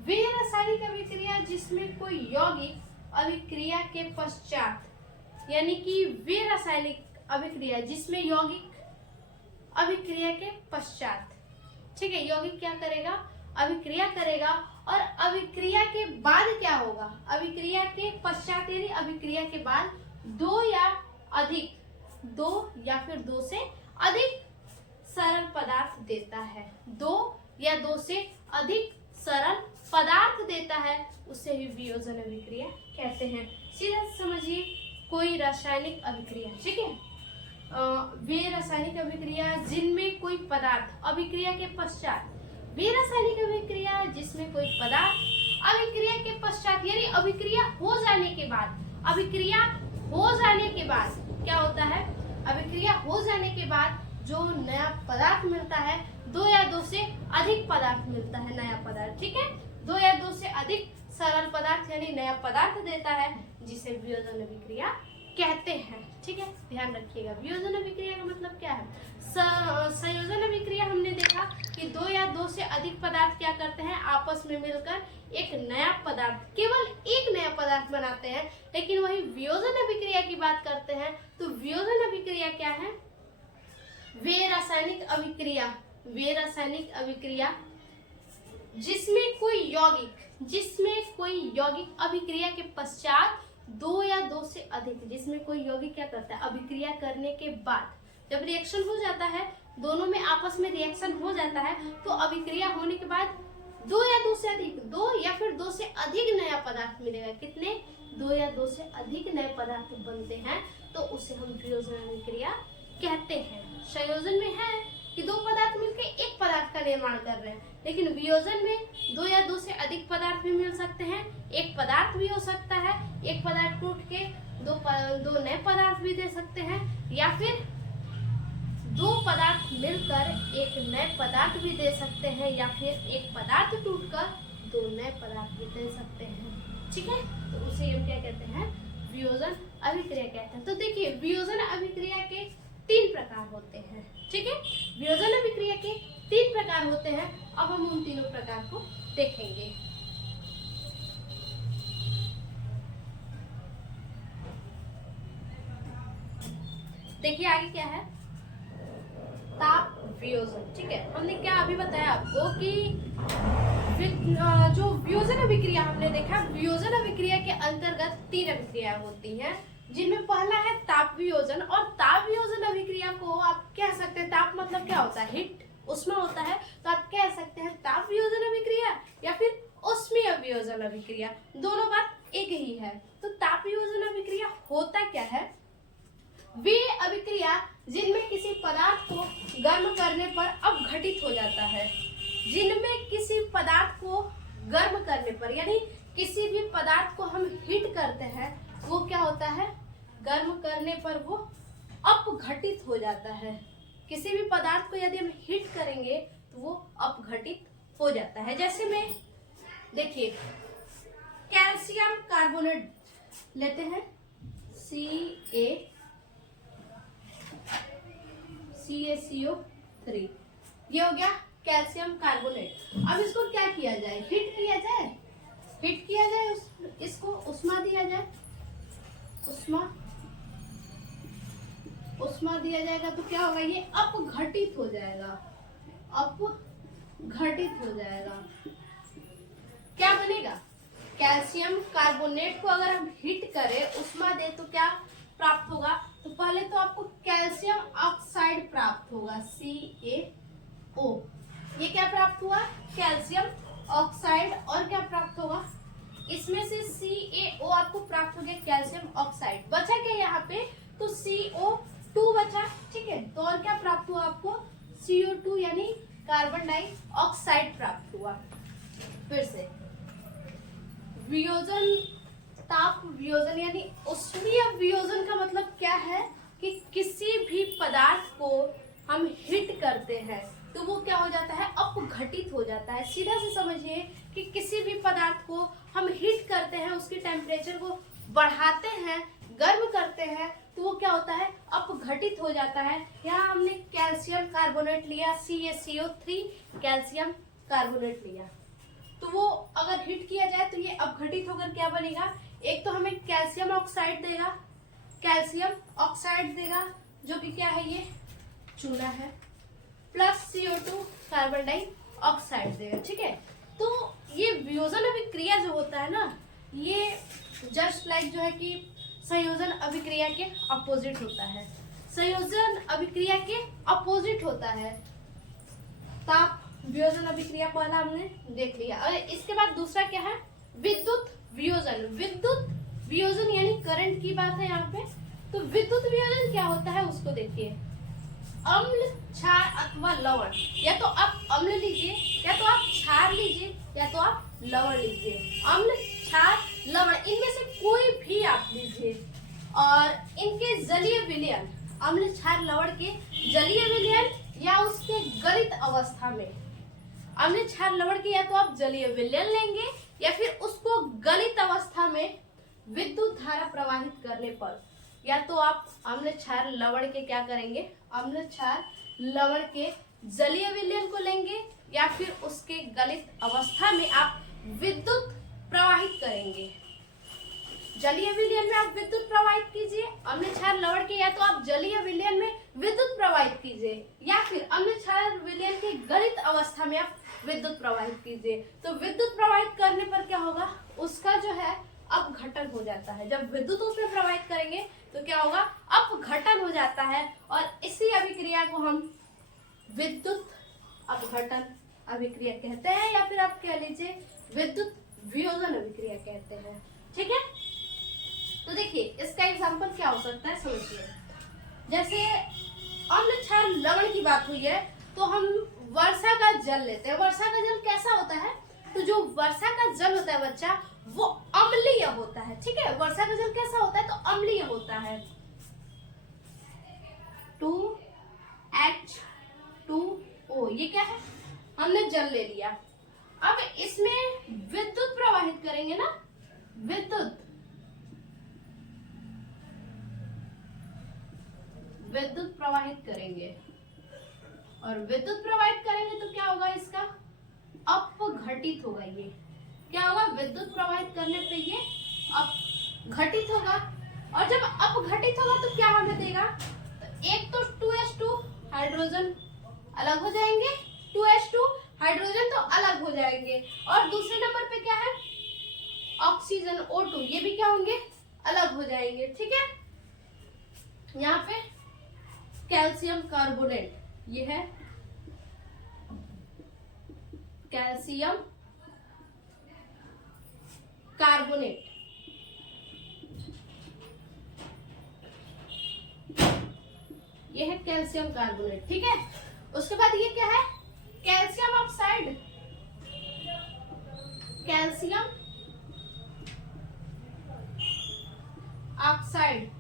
वे रासायनिक अभिक्रिया जिसमें कोई यौगिक अभिक्रिया के पश्चात, यानी कि वे रासायनिक अभिक्रिया जिसमें यौगिक अभिक्रिया के पश्चात, ठीक है, यौगिक क्या करेगा, अभिक्रिया करेगा, और अभिक्रिया के बाद क्या होगा, अभिक्रिया के पश्चात यानी अभिक्रिया के बाद दो या फिर दो से अधिक सरल पदार्थ देता है, दो या दो से अधिक सरल पदार्थ देता है, उसे ही वियोजन अभिक्रिया कहते हैं। सीधा समझिए, कोई रासायनिक अभिक्रिया, ठीक है, वे रासायनिक अभिक्रिया जिनमें कोई पदार्थ अभिक्रिया के पश्चात, वे रासायनिक अभिक्रिया जिसमें कोई पदार्थ अभिक्रिया के पश्चात यानी अभिक्रिया हो जाने के बाद, अभिक्रिया हो जाने के बाद क्या होता है, अभिक्रिया हो जाने के बाद जो नया पदार्थ मिलता है, दो या दो से अधिक पदार्थ मिलता है, नया पदार्थ, ठीक है, दो या दो से अधिक सरल पदार्थ यानी नया पदार्थ देता है, जिसे वियोजन अभिक्रिया कहते हैं। ठीक है, ध्यान रखिएगा, वियोजन अभिक्रिया का मतलब क्या है। संयोजन अभिक्रिया हमने देखा कि दो या दो से अधिक पदार्थ क्या करते हैं, आपस में मिलकर एक नया पदार्थ, केवल एक नया पदार्थ बनाते हैं। लेकिन वही वियोजन अभिक्रिया की बात करते हैं तो वियोजन अभिक्रिया क्या है, वे रासायनिक अभिक्रिया जिसमें कोई यौगिक अभिक्रिया के पश्चात दो या दो से अधिक, जिसमें कोई यौगिक क्या करता है, अभिक्रिया करने के बाद जब रिएक्शन हो जाता है, दोनों में आपस में रिएक्शन हो जाता है, तो अभिक्रिया होने के बाद दो या दो से अधिक, दो या फिर दो से अधिक नया पदार्थ मिलेगा। कितने, दो या दो से अधिक नए पदार्थ बनते हैं, तो उसे हम वियोजन अभिक्रिया कहते हैं। संयोजन में है कि दो पदार्थ मिलकर एक पदार्थ का निर्माण कर रहे हैं, लेकिन वियोजन में दो या दो से अधिक पदार्थ भी मिल सकते हैं, एक पदार्थ भी हो सकता है, एक पदार्थ टूट के दो नए पदार्थ भी दे सकते हैं, या फिर दो पदार्थ मिलकर एक नए पदार्थ भी दे सकते हैं, या फिर एक पदार्थ टूटकर दो नए पदार्थ भी दे सकते हैं। ठीक है, तो उसे हम क्या कहते हैं, वियोजन अभिक्रिया कहते हैं। तो देखिए, वियोजन अभिक्रिया के तीन प्रकार होते हैं। ठीक है, वियोजन अभिक्रिया के तीन प्रकार होते हैं। अब हम उन तीनों प्रकार को देखेंगे। देखिए आगे क्या है, ताप वियोजन। ठीक है, हमने क्या अभी बताया आपको कि जो वियोजन अभिक्रिया हमने देखा, वियोजन अभिक्रिया के अंतर्गत तीन अभिक्रिया होती हैं, जिनमें पहला है ताप वियोजन। और ताप वियोजन अभिक्रिया को आप कह सकते हैं, ताप मतलब क्या होता है, हीट, उष्मा होता है, तो आप कह सकते हैं ताप वियोजन अभिक्रिया या फिर उष्मीय वियोजन अभिक्रिया, दोनों बात एक ही है। तो ताप वियोजन अभिक्रिया होता क्या है, वे अभिक्रिया जिनमें किसी पदार्थ को गर्म करने पर अपघटित हो जाता है, जिनमें किसी पदार्थ को गर्म करने पर, यानी किसी भी पदार्थ को हम हीट करते हैं, वो क्या होता है, गर्म करने पर वो अपघटित हो जाता है। किसी भी पदार्थ को यदि हम हीट करेंगे तो वो अपघटित हो जाता है। जैसे में देखिए, कैल्शियम कार्बोनेट लेते हैं, CaCO3, ये हो गया कैल्शियम कार्बोनेट। अब इसको क्या किया जाए, हीट किया जाए, इसको उष्मा दिया जाए, उष्मा दिया जाएगा तो क्या होगा, ये अपघटित हो जाएगा। क्या बनेगा, कैल्शियम कार्बोनेट को अगर हम हीट करें, उष्मा दे तो क्या प्राप्त होगा, तो पहले तो आपको कैल्शियम ऑक्साइड प्राप्त होगा, CaO। ये क्या प्राप्त हुआ, कैल्शियम ऑक्साइड और क्या प्राप्त होगा, इसमें से CaO आपको प्राप्त हो गया, कैल्शियम ऑक्साइड। बचा क्या यहाँ पे, तो CO2 बचा, ठीक है। तो और क्या प्राप्त हुआ आपको, CO2 यानी कार्बन डाइऑक्साइड प्राप्त हुआ। फिर से वियोजन, ताप वियोजन यानी उष्मीय वियोजन का मतलब क्या है कि किसी भी पदार्थ को हम हीट करते हैं तो वो क्या हो जाता है, अपघटित हो जाता है। सीधा से समझिए कि किसी भी पदार्थ को हम हीट करते हैं, उसके टेम्परेचर को बढ़ाते हैं, गर्म करते हैं, तो वो क्या होता है, अपघटित हो जाता है। यहाँ हमने कैल्शियम कार्बोनेट लिया, CaCO3 कैल्शियम कार्बोनेट लिया, तो वो अगर हीट किया जाए तो ये अपघटित होकर क्या बनेगा, एक तो हमें कैल्शियम ऑक्साइड देगा, कैल्शियम ऑक्साइड देगा जो कि क्या है, ये चूना है, प्लस CO2 कार्बन डाइऑक्साइड देगा, ठीक है। तो ये वियोजन अभिक्रिया जो होता है ना, ये जस्ट लाइक जो है कि संयोजन अभिक्रिया के अपोजिट होता है। संयोजन अभिक्रिया के अपोजिट होता है। ताप वियोजन अभिक्रिया पहला हमने देख लिया। और इसके बाद दूसरा क्या है, विद्युत वियोजन। विद्युत वियोजन यानी करंट की बात है यहाँ पे। तो विद्युत वियोजन क्या होता है उसको देखिए। अम्ल, क्षार अथवा लवण, या तो आप अम्ल लीजिए, या तो आप क्षार लीजिए, या तो आप लवण लीजिए। अम्ल, क्षार, लवण, इनमें से कोई भी आप लीजिए और इनके जलीय विलयन, अम्ल, क्षार, लवण के जलीय विलयन या उसके गलित अवस्था में, अम्ल, क्षार, लवण के या तो आप जलीय विलयन लेंगे या फिर उसको गलित अवस्था में विद्युत धारा प्रवाहित करने पर, या तो आप अम्ल, क्षार, लवण के क्या करेंगे, अम्ल, क्षार, लवण के जलीय विलयन को लेंगे या फिर उसके गलित अवस्था में आप विद्युत प्रवाहित करेंगे। जलीय विलयन में आप विद्युत प्रवाहित कीजिए, अम्ल, क्षार, लवण के या तो आप जलीय विलयन में विद्युत प्रवाहित कीजिए या फिर अम्ल, क्षार विलयन के गलित अवस्था में आप विद्युत प्रवाहित कीजिए। तो विद्युत प्रवाहित करने पर क्या होगा, उसका जो है अपघटन हो जाता है। जब विद्युत उसमें प्रवाहित करेंगे तो क्या होगा, अपघटन हो जाता है और इसी अभिक्रिया को हम विद्युत अपघटन अभिक्रिया कहते हैं या फिर आप कह लीजिए विद्युत वियोजन अभिक्रिया कहते हैं, ठीक है। तो देखिए इसका एग्जांपल क्या हो सकता है, समझिए। जैसे अम्ल, क्षार, लवण की बात हुई है तो हम वर्षा का जल लेते हैं। वर्षा का जल कैसा होता है, तो जो वर्षा का जल होता है बच्चा, वो अम्लीय होता है, ठीक है। वर्षा का जल कैसा होता है, तो अम्लीय होता है। 2H2O, ये क्या है, हमने जल ले लिया। अब इसमें विद्युत प्रवाहित करेंगे ना, विद्युत प्रवाहित करेंगे और विद्युत प्रवाहित करेंगे तो क्या होगा, इसका अपघटित होगा। ये क्या होगा, विद्युत प्रवाहित करने पे ये अपघटित होगा और जब अपघटित होगा तो क्या हमें देगा, तो एक तो 2H2 हाइड्रोजन अलग हो जाएंगे, 2H2 हाइड्रोजन तो अलग हो जाएंगे और दूसरे नंबर पे क्या है, ऑक्सीजन O2, ये भी क्या होंगे, अलग हो जाएंगे, ठीक है। यहाँ पे कैल्शियम कार्बोनेट, ये है कैल्शियम कार्बोनेट, ये है कैल्शियम कार्बोनेट, ठीक है। उसके बाद ये क्या है, कैल्शियम ऑक्साइड, कैल्शियम ऑक्साइड,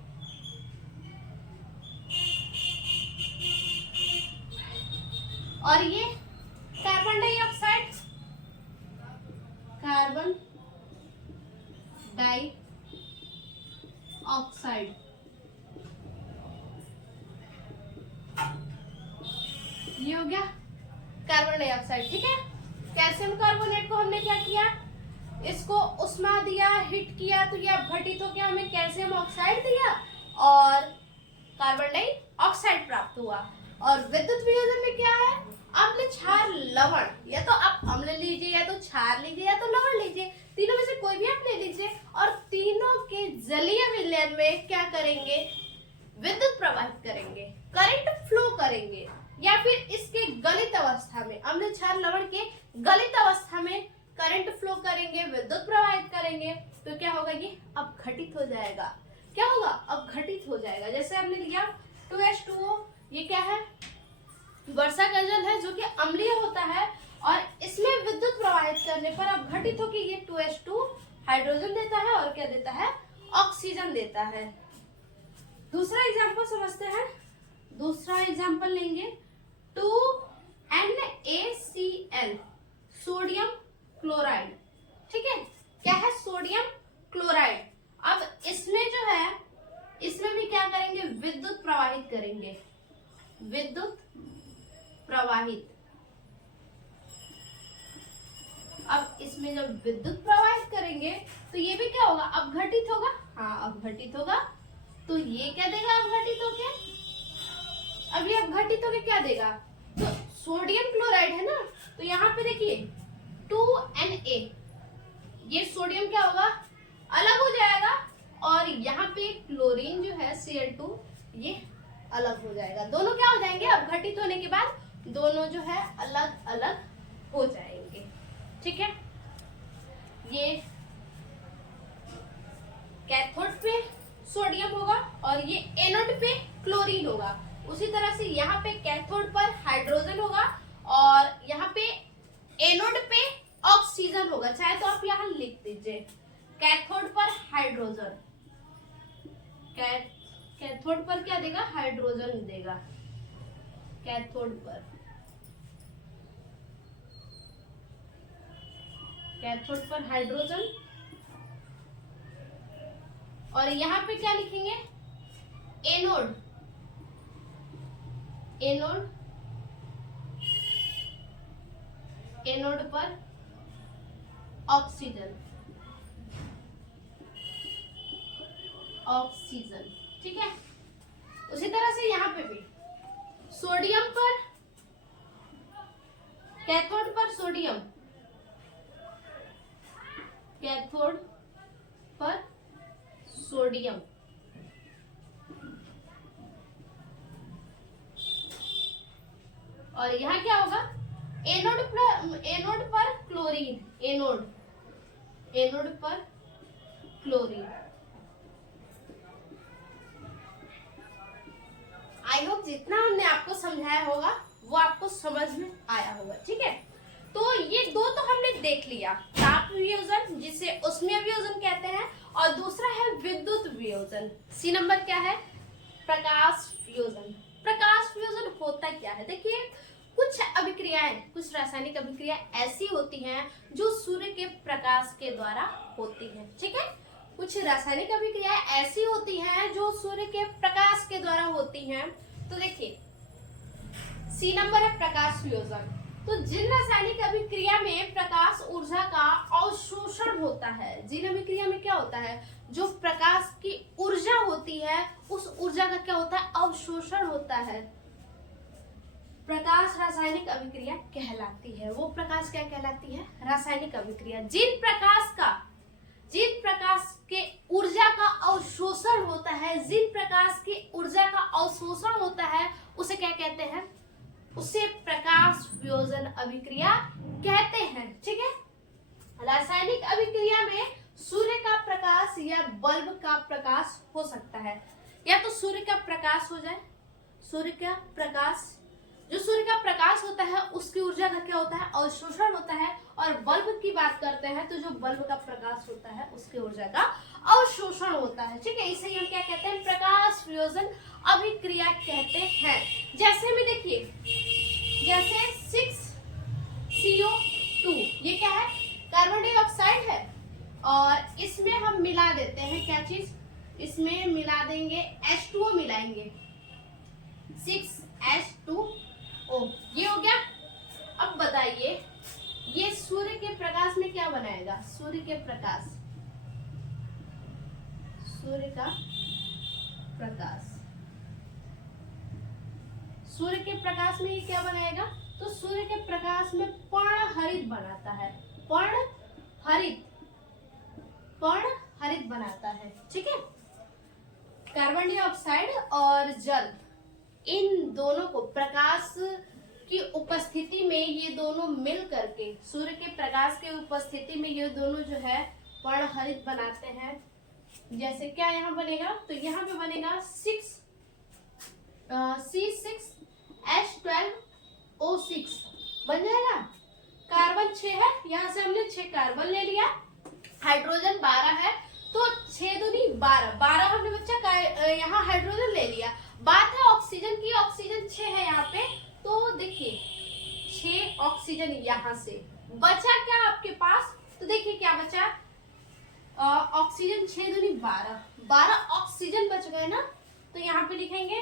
और ये कार्बन डाइऑक्साइड, कार्बन डाइऑक्साइड, ये हो गया कार्बन डाइऑक्साइड, ठीक है। कैल्शियम कार्बोनेट को हमने क्या किया, इसको उष्मा दिया, हिट किया तो ये अपघटित होकर हमें कैल्शियम ऑक्साइड दिया और कार्बन डाइऑक्साइड प्राप्त हुआ। और विद्युत वियोजन में क्या है, अम्ल, क्षार, लवण, या तो आप अम्ल लीजिए या तो क्षार लीजिए या तो लवण लीजिए, तीनों में से कोई भी आप ले लीजिए और तीनों के जलीय विलयन में क्या करेंगे, विद्युत प्रवाहित करेंगे, करंट फ्लो करेंगे या फिर इसके गलित अवस्था में, अम्ल, क्षार, लवण के गलित अवस्था में करंट फ्लो करेंगे, विद्युत प्रवाहित करेंगे, तो क्या होगा, ये अब घटित हो जाएगा। क्या होगा, अब घटित हो जाएगा। जैसे हमने लिया 2H2O, ये क्या है, वर्षा का जल है जो कि अम्लीय होता है, और इसमें विद्युत प्रवाहित करने पर अब घटित होकर ये 2H2 हाइड्रोजन देता है और क्या देता है, ऑक्सीजन देता है। दूसरा एग्जांपल समझते हैं। दूसरा एग्जांपल लेंगे 2NaCl, सोडियम क्लोराइड। ठीक है, क्या है, सोडियम क्लोराइड। अब इसमें जो है, इसमें भी क्या करेंगे, विद्युत प्रवाहित करेंगे, विद्युत प्रवाहित। अब इसमें जब विद्युत प्रवाहित करेंगे तो ये भी क्या होगा, अब घटित होगा। हाँ, अब घटित होगा, तो ये क्या देगा, अब घटित होके, अब ये अब घटित होके क्या देगा, तो सोडियम क्लोराइड है ना, तो यहाँ पे देखिए 2Na, ये सोडियम क्या होगा, अलग हो जाएगा, और यहाँ पे क्लोरीन जो है Cl2, ये अलग हो जाएगा। दोनों क्या हो जाएंगे, अब घटित होने के बाद दोनों जो है अलग अलग हो जाएंगे। ठीक है, ये कैथोड पे सोडियम होगा और ये एनोड पे क्लोरीन होगा। उसी तरह से यहाँ पे कैथोड पर हाइड्रोजन होगा और यहाँ पे एनोड पे ऑक्सीजन होगा। चाहे तो आप यहाँ लिख दीजिए, कैथोड पर हाइड्रोजन, कैथोड पर क्या देगा, हाइड्रोजन देगा, कैथोड पर, कैथोड पर हाइड्रोजन, और यहाँ पे क्या लिखेंगे, एनोड, एनोड, एनोड पर ऑक्सीजन, ऑक्सीजन। ठीक है, उसी तरह से यहाँ पे भी सोडियम पर, कैथोड पर सोडियम, कैथोड पर सोडियम, और यहाँ क्या होगा, एनोड पर क्लोरीन, एनोड, एनोड पर क्लोरीन। आई होप जितना हमने आपको समझाया होगा वो आपको समझ में आया होगा। ठीक है, तो ये दो तो हमने देख लिया, ताप वियोजन जिसे उष्मीय वियोजन कहते हैं, और दूसरा है विद्युत वियोजन। सी नंबर क्या है, प्रकाश वियोजन। प्रकाश वियोजन होता क्या है, देखिए कुछ अभिक्रियाएं, कुछ रासायनिक अभिक्रिया ऐसी होती हैं जो सूर्य के प्रकाश के द्वारा होती हैं। ठीक है, कुछ रासायनिक अभिक्रियाएं ऐसी होती हैं जो सूर्य के प्रकाश के द्वारा होती हैं। तो देखिए सी नंबर है प्रकाश वियोजन। तो जिन रासायनिक अभिक्रिया में प्रकाश ऊर्जा का अवशोषण होता है, जिन अभिक्रिया में क्या होता है, जो प्रकाश की ऊर्जा होती है उस ऊर्जा का क्या होता है, अवशोषण होता है, प्रकाश रासायनिक अभिक्रिया कहलाती है। वो प्रकाश क्या कहलाती है, रासायनिक अभिक्रिया। जिन प्रकाश के ऊर्जा का अवशोषण होता है, जिन प्रकाश की ऊर्जा का अवशोषण होता है, उसे क्या कहते हैं, उसे प्रकाश वियोजन अभिक्रिया कहते हैं। ठीक है, रासायनिक अभिक्रिया में सूर्य का प्रकाश या बल्ब का प्रकाश हो सकता है, या तो सूर्य का प्रकाश हो जाए, सूर्य का प्रकाश, जो सूर्य का प्रकाश होता है उसकी ऊर्जा का क्या होता है, अवशोषण होता है, और बल्ब की बात करते हैं तो जो बल्ब का प्रकाश होता है उसकी ऊर्जा का अवशोषण होता है। ठीक है, इसे हम क्या कहते हैं, प्रकाश वियोजन अभिक्रिया कहते हैं। जैसे में देखिए, जैसे 6CO2, ये क्या है, कार्बन डाइऑक्साइड है, और इसमें हम मिला देते हैं क्या चीज, इसमें मिला देंगे H2O, मिलाएंगे 6H2O, ये हो गया। अब बताइए ये सूर्य के प्रकाश में क्या बनाएगा, सूर्य के प्रकाश, सूर्य का प्रकाश, सूर्य के प्रकाश में ये क्या बनाएगा, तो सूर्य के प्रकाश में पर्णहरित बनाता है, पर्णहरित बनाता है। ठीक है, कार्बन डाइऑक्साइड और जल, इन दोनों को, प्रकाश की उपस्थिति में ये दोनों मिल करके, सूर्य के प्रकाश के उपस्थिति में ये दोनों जो है वर्णहरित बनाते हैं। जैसे क्या यहाँ बनेगा, तो यहाँ पे बनेगा C6H12O6 बन जाएगा। कार्बन 6 है, यहाँ से हमने 6 कार्बन ले लिया, हाइड्रोजन 12 है, तो 6 दूनी 12, 12 हमने बच्चा यहाँ हाइड्रोजन ले लिया। बात है ऑक्सीजन की, ऑक्सीजन 6 है यहाँ पे, तो देखिए 6 ऑक्सीजन यहाँ से बचा क्या आपके पास, तो देखिए क्या बचा, ऑक्सीजन 6 दूनी 12, 12 ऑक्सीजन बच गए ना, तो यहाँ पे लिखेंगे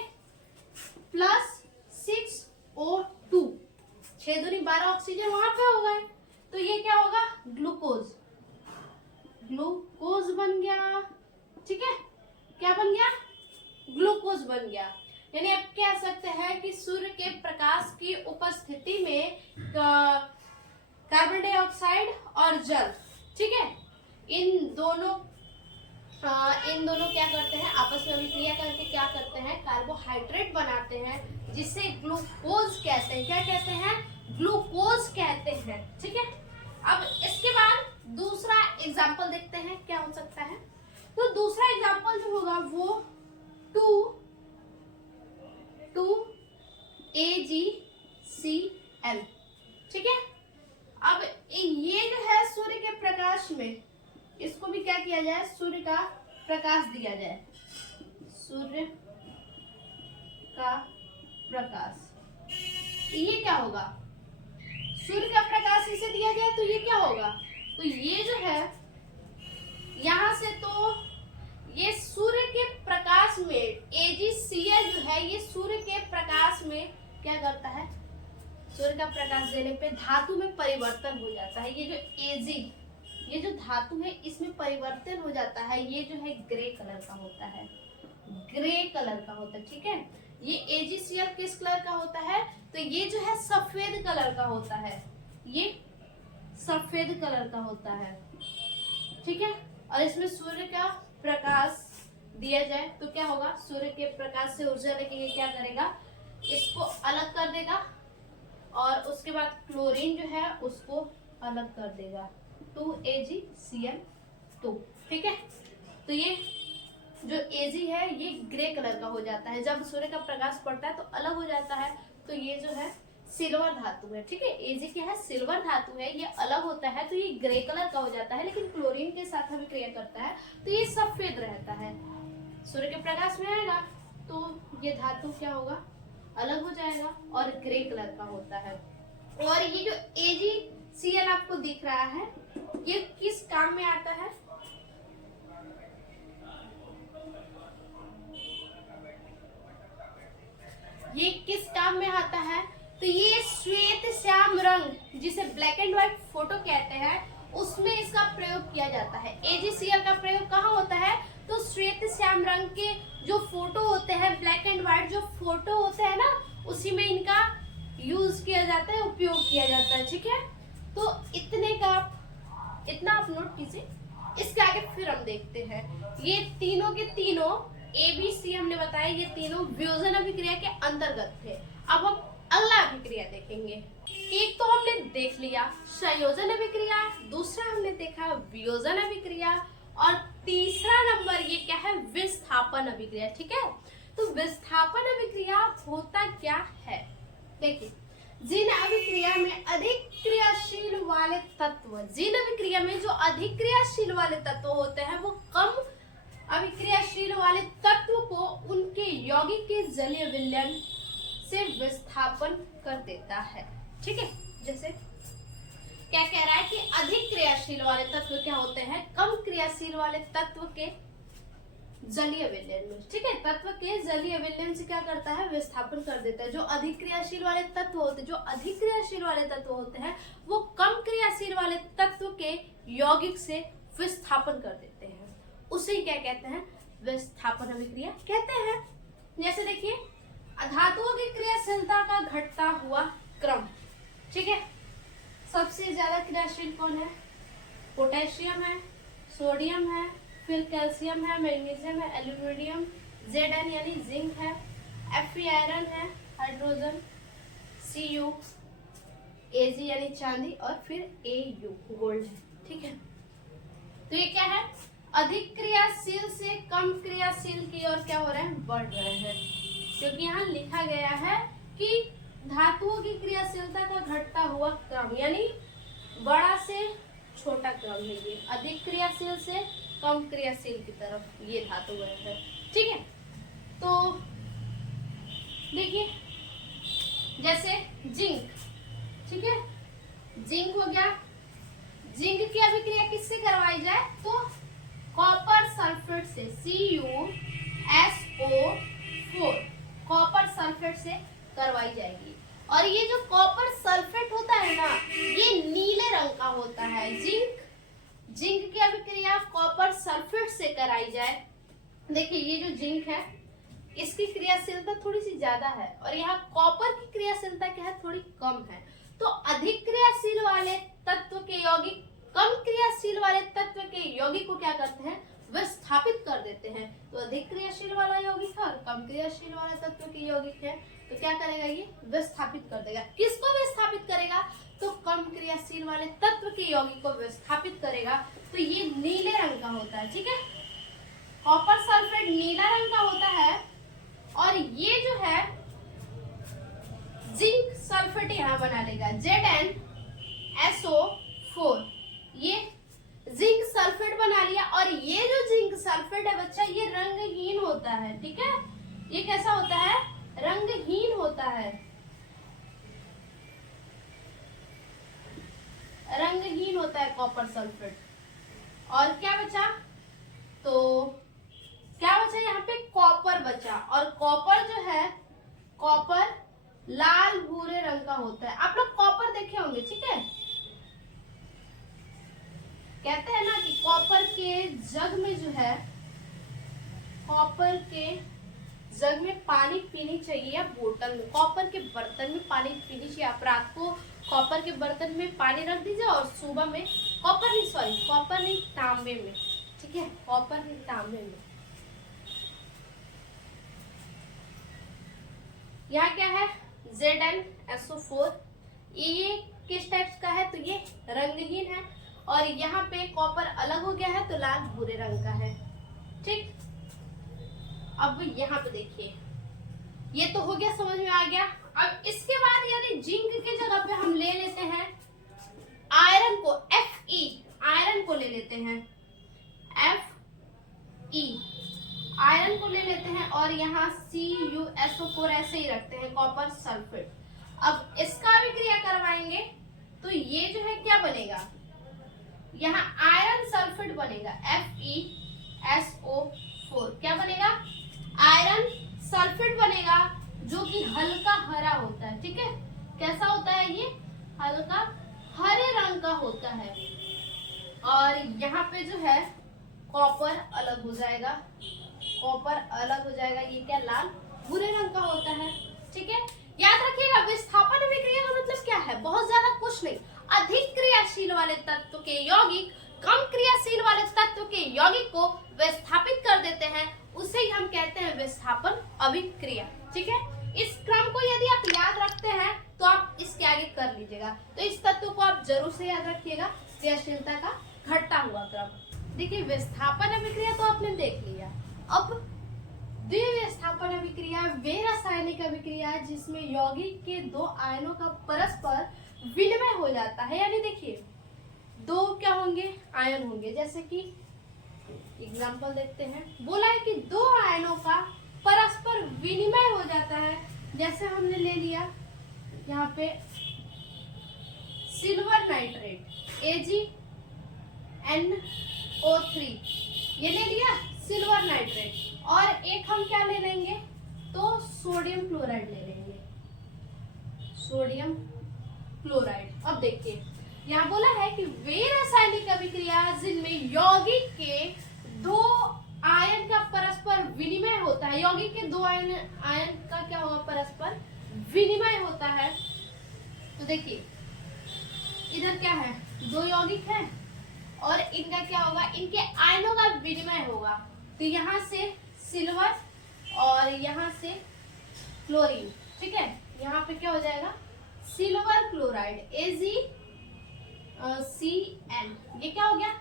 प्लस 6O2, 6 दूनी 12 ऑक्सीजन वहां पे हो गए, तो ये क्या होगा, ग्लूकोज, ग्लूकोज बन गया। ठीक है, क्या बन गया, ग्लूकोज बन गया। यानी आप कह सकते हैं कि सूर्य के प्रकाश की उपस्थिति में कार्बन डाइऑक्साइड और जल, ठीक है, इन दोनों क्या करते हैं, आपस में अभिक्रिया करके क्या करते हैं, कार्बोहाइड्रेट बनाते हैं, जिसे ग्लूकोज कहते हैं। क्या कहते हैं, ग्लूकोज कहते हैं। ठीक है, अब इसके बाद दूसरा एग्जाम्पल देखते हैं क्या हो सकता है। तो दूसरा एग्जाम्पल जो होगा वो 2AgCl। ठीक है, अब ये जो है सूर्य के प्रकाश में, इसको भी क्या किया जाए, सूर्य का प्रकाश दिया जाए, सूर्य का प्रकाश, ये क्या होगा, सूर्य का प्रकाश इसे दिया जाए तो ये क्या होगा, तो ये जो है यहां से, तो ये सूर्य के प्रकाश में AgCl जो है, ये सूर्य के प्रकाश में क्या करता है, सूर्य का प्रकाश देने पे धातु में परिवर्तन हो जाता है। ये जो Ag, ये जो धातु है इसमें परिवर्तन हो जाता है, ये जो है ग्रे कलर का होता है, ग्रे कलर का होता है। ठीक है, ये AgCl किस कलर का होता है, तो ये जो है सफेद कलर का होता है, ये सफेद कलर का होता है। ठीक है, और इसमें सूर्य का प्रकाश दिया जाए तो क्या होगा, सूर्य के प्रकाश से ऊर्जा लेके ये क्या करेगा, इसको अलग कर देगा, और उसके बाद क्लोरीन जो है उसको अलग कर देगा, 2AgCl2। ठीक है, तो ये जो Ag है ये ग्रे कलर का हो जाता है, जब सूर्य का प्रकाश पड़ता है तो अलग हो जाता है, तो ये जो है सिल्वर धातु है। ठीक है, Ag क्या है, सिल्वर धातु है, ये अलग होता है तो ये ग्रे कलर का हो जाता है, लेकिन क्लोरीन के साथ अभिक्रिया करता है तो ये सफेद रहता है। सूर्य के प्रकाश में आएगा तो ये धातु क्या होगा, अलग हो जाएगा और ग्रे कलर का होता है। और ये जो AgCl आपको दिख रहा है, ये किस काम में आता है, ये किस काम में आता है, तो ये श्वेत श्याम रंग, जिसे ब्लैक एंड व्हाइट फोटो कहते हैं, उसमें इसका प्रयोग किया जाता है। AgCl का प्रयोग कहाँ होता है, तो श्वेत श्याम रंग के जो फोटो होते हैं, ब्लैक एंड व्हाइट जो फोटो होते हैं ना, उसी में इनका यूज किया जाता है, उपयोग किया जाता है। ठीक है, तो इतना आप नोट कीजिए। इसके आगे फिर हम देखते हैं, ये तीनों के तीनों ABC हमने बताया, ये तीनों वियोजन अभिक्रिया के अंतर्गत थे। अब हम अगला अभिक्रिया देखेंगे। एक तो हमने देख लिया संयोजन अभिक्रिया, दूसरा हमने देखा वियोजन अभिक्रिया, और तीसरा नंबर ये क्या है, विस्थापन अभिक्रिया। ठीक है, तो विस्थापन अभिक्रिया होता क्या है, देखिए, जिन अभिक्रिया में अधिक क्रियाशील वाले तत्व, जिन अभिक्रिया में जो अधिक क्रियाशील वाले तत्व होते हैं, वो कम अभिक्रियाशील वाले तत्व को उनके यौगिक के जलीय विलयन से विस्थापन कर देता है। ठीक है, जैसे क्या कह रहा है कि अधिक क्रियाशील वाले तत्व क्या होते हैं, कम क्रियाशील वाले तत्व के जलीय विलयन में। ठीक है, तत्व के जलीय विलयन से क्या करता है, विस्थापन कर देता है। जो अधिक क्रियाशील वाले तत्व होते हैं, जो अधिक क्रियाशील वाले तत्व होते हैं, वो कम क्रियाशील वाले तत्व के यौगिक से विस्थापन कर देते हैं, उसे क्या कहते हैं, विस्थापन अभिक्रिया कहते हैं। जैसे देखिए, धातुओं की क्रियाशीलता का घटता हुआ क्रम। ठीक है, सबसे ज्यादा क्रियाशील कौन है, पोटेशियम है, सोडियम है, फिर कैल्शियम है, मैग्नीशियम है, एल्यूमिनियम, Zn यानी जिंक है, Fe आयरन है, हाइड्रोजन, Cu, Ag यानी चांदी और फिर Au गोल्ड है, ठीक है। तो ये क्या है, अधिक क्रियाशील से कम क्रियाशील की ओर क्या हो रहा है, बढ़ रहे हैं, क्योंकि यहाँ लिखा गया है कि धातुओं की क्रियाशीलता का घटता हुआ क्रम, यानी बड़ा से छोटा क्रम है ये, अधिक क्रियाशील से कम क्रियाशील की तरफ ये धातु गए है, ठीक है। तो देखिए जैसे जिंक, ठीक है, जिंक हो गया, जिंक की अभिक्रिया किससे करवाई जाए, तो कॉपर सल्फेट से, CuSO4 कॉपर सल्फेट से करवाई जाएगी। और ये जो कॉपर सल्फेट होता है ना, ये नीले रंग का होता है। जिंक की अभिक्रिया कॉपर सल्फेट से कराई जाए, देखिए ये जो जिंक है इसकी क्रियाशीलता थोड़ी सी ज्यादा है और यहाँ कॉपर की क्रियाशीलता क्या है, थोड़ी कम है। तो अधिक क्रियाशील वाले तत्व के यौगिक कम क्रियाशील वाले तत्व के यौगिक को क्या करते हैं, विस्थापित कर देते हैं। तो अधिक क्रियाशील वाला यौगिक है और कम क्रियाशील वाला तत्व के यौगिक है, तो क्या करेगा, ये विस्थापित कर देगा। किसको विस्थापित करेगा, तो कम क्रियाशील वाले तत्व के यौगिक को विस्थापित करेगा। तो ये नीले रंग का होता है, ठीक है, कॉपर सल्फेट नीला रंग का होता है। और ये जो है जिंक सल्फेट यहाँ बना लेगा, ZnSO4, ये जिंक सल्फेट बना लिया। और ये जो जिंक सल्फेट है बच्चा, ये रंगहीन होता है, ठीक है, ये कैसा होता है, रंगहीन होता है, रंगहीन होता है कॉपर सल्फेट। और क्या बचा, तो क्या बचा, यहाँ पे कॉपर बचा। और कॉपर जो है, कॉपर लाल भूरे रंग का होता है। आप लोग कॉपर देखे होंगे, ठीक है, कहते हैं ना कि कॉपर के जग में जो है, कॉपर के जग में पानी पीनी चाहिए, या बोतल में, कॉपर के बर्तन में पानी पीनी चाहिए। आप रात को कॉपर के बर्तन में पानी रख दीजिए और सुबह में कॉपर नहीं तांबे में, ठीक है, कॉपर नहीं तांबे में। यहाँ क्या है, ZnSO4, ये किस टाइप का है, तो ये रंगहीन है। और यहाँ पे कॉपर अलग हो गया है तो लाल भूरे रंग का है, ठीक। अब यहाँ पे देखिए, ये तो हो गया, समझ में आ गया। अब इसके बाद यदि जिंक की जगह पे हम ले लेते हैं आयरन को, Fe, आयरन को ले लेते हैं, Fe, आयरन को ले लेते हैं और यहाँ CuSO4 ऐसे ही रखते हैं, कॉपर सल्फेट। अब इसका अभिक्रिया करवाएंगे तो ये जो है क्या बनेगा, यहाँ आयरन सल्फेट बनेगा, FeSO4, क्या बनेगा, आयरन सल्फेट बनेगा, जो कि हल्का हरा होता है, ठीक है, कैसा होता है, ये हल्का हरे रंग का होता है। और यहाँ पे जो है कॉपर अलग हो जाएगा, कॉपर अलग हो जाएगा, ये क्या, लाल भूरे रंग का होता है, ठीक है। याद रखिएगा, विस्थापन अभिक्रिया का मतलब क्या है, बहुत ज्यादा कुछ नहीं, अधिक क्रियाशील वाले तत्व के यौगिक कम क्रियाशील वाले तत्व के यौगिक को विस्थापित कर देते हैं, उसे ही हम कहते हैं विस्थापन अभिक्रिया, ठीक है। इस क्रम को यदि आप याद रखते हैं तो आप इसके आगे कर लीजिएगा। तो इस तत्व को आप जरूर से याद रखिएगा, क्रियाशीलता का घटता हुआ क्रम। देखिए विस्थापन अभिक्रिया तो आपने देख लिया। अब द्विविस्थापन अभिक्रिया वे रासायनिक अभिक्रिया जिसमें यौगिक के दो आयनों का परस्पर विनिमय हो जाता है, यानी देखिए दो क्या होंगे, आयन होंगे। जैसे कि एग्जाम्पल देखते हैं, बोला है कि दो आयनों का परस्पर विनिमय हो जाता है। जैसे हमने ले लिया यहाँ पे सिल्वर नाइट्रेट AgNO3, ये ले लिया सिल्वर नाइट्रेट, और एक हम क्या ले लेंगे, तो सोडियम क्लोराइड ले लेंगे, सोडियम क्लोराइड। अब देखिए यहाँ बोला है कि वे रासायनिक अभिक्रिया जिनमें यौगिक के दो आयन का परस्पर विनिमय होता है, यौगिक के दो आयन का क्या होगा, परस्पर विनिमय होता है। तो देखिए इधर क्या है, दो यौगिक है और इनका क्या होगा, इनके आयनों का विनिमय होगा। तो यहाँ से सिल्वर और यहाँ से क्लोरीन, ठीक है, यहाँ पे क्या हो जाएगा, सिल्वर क्लोराइड AgCN, ये क्या हो गया,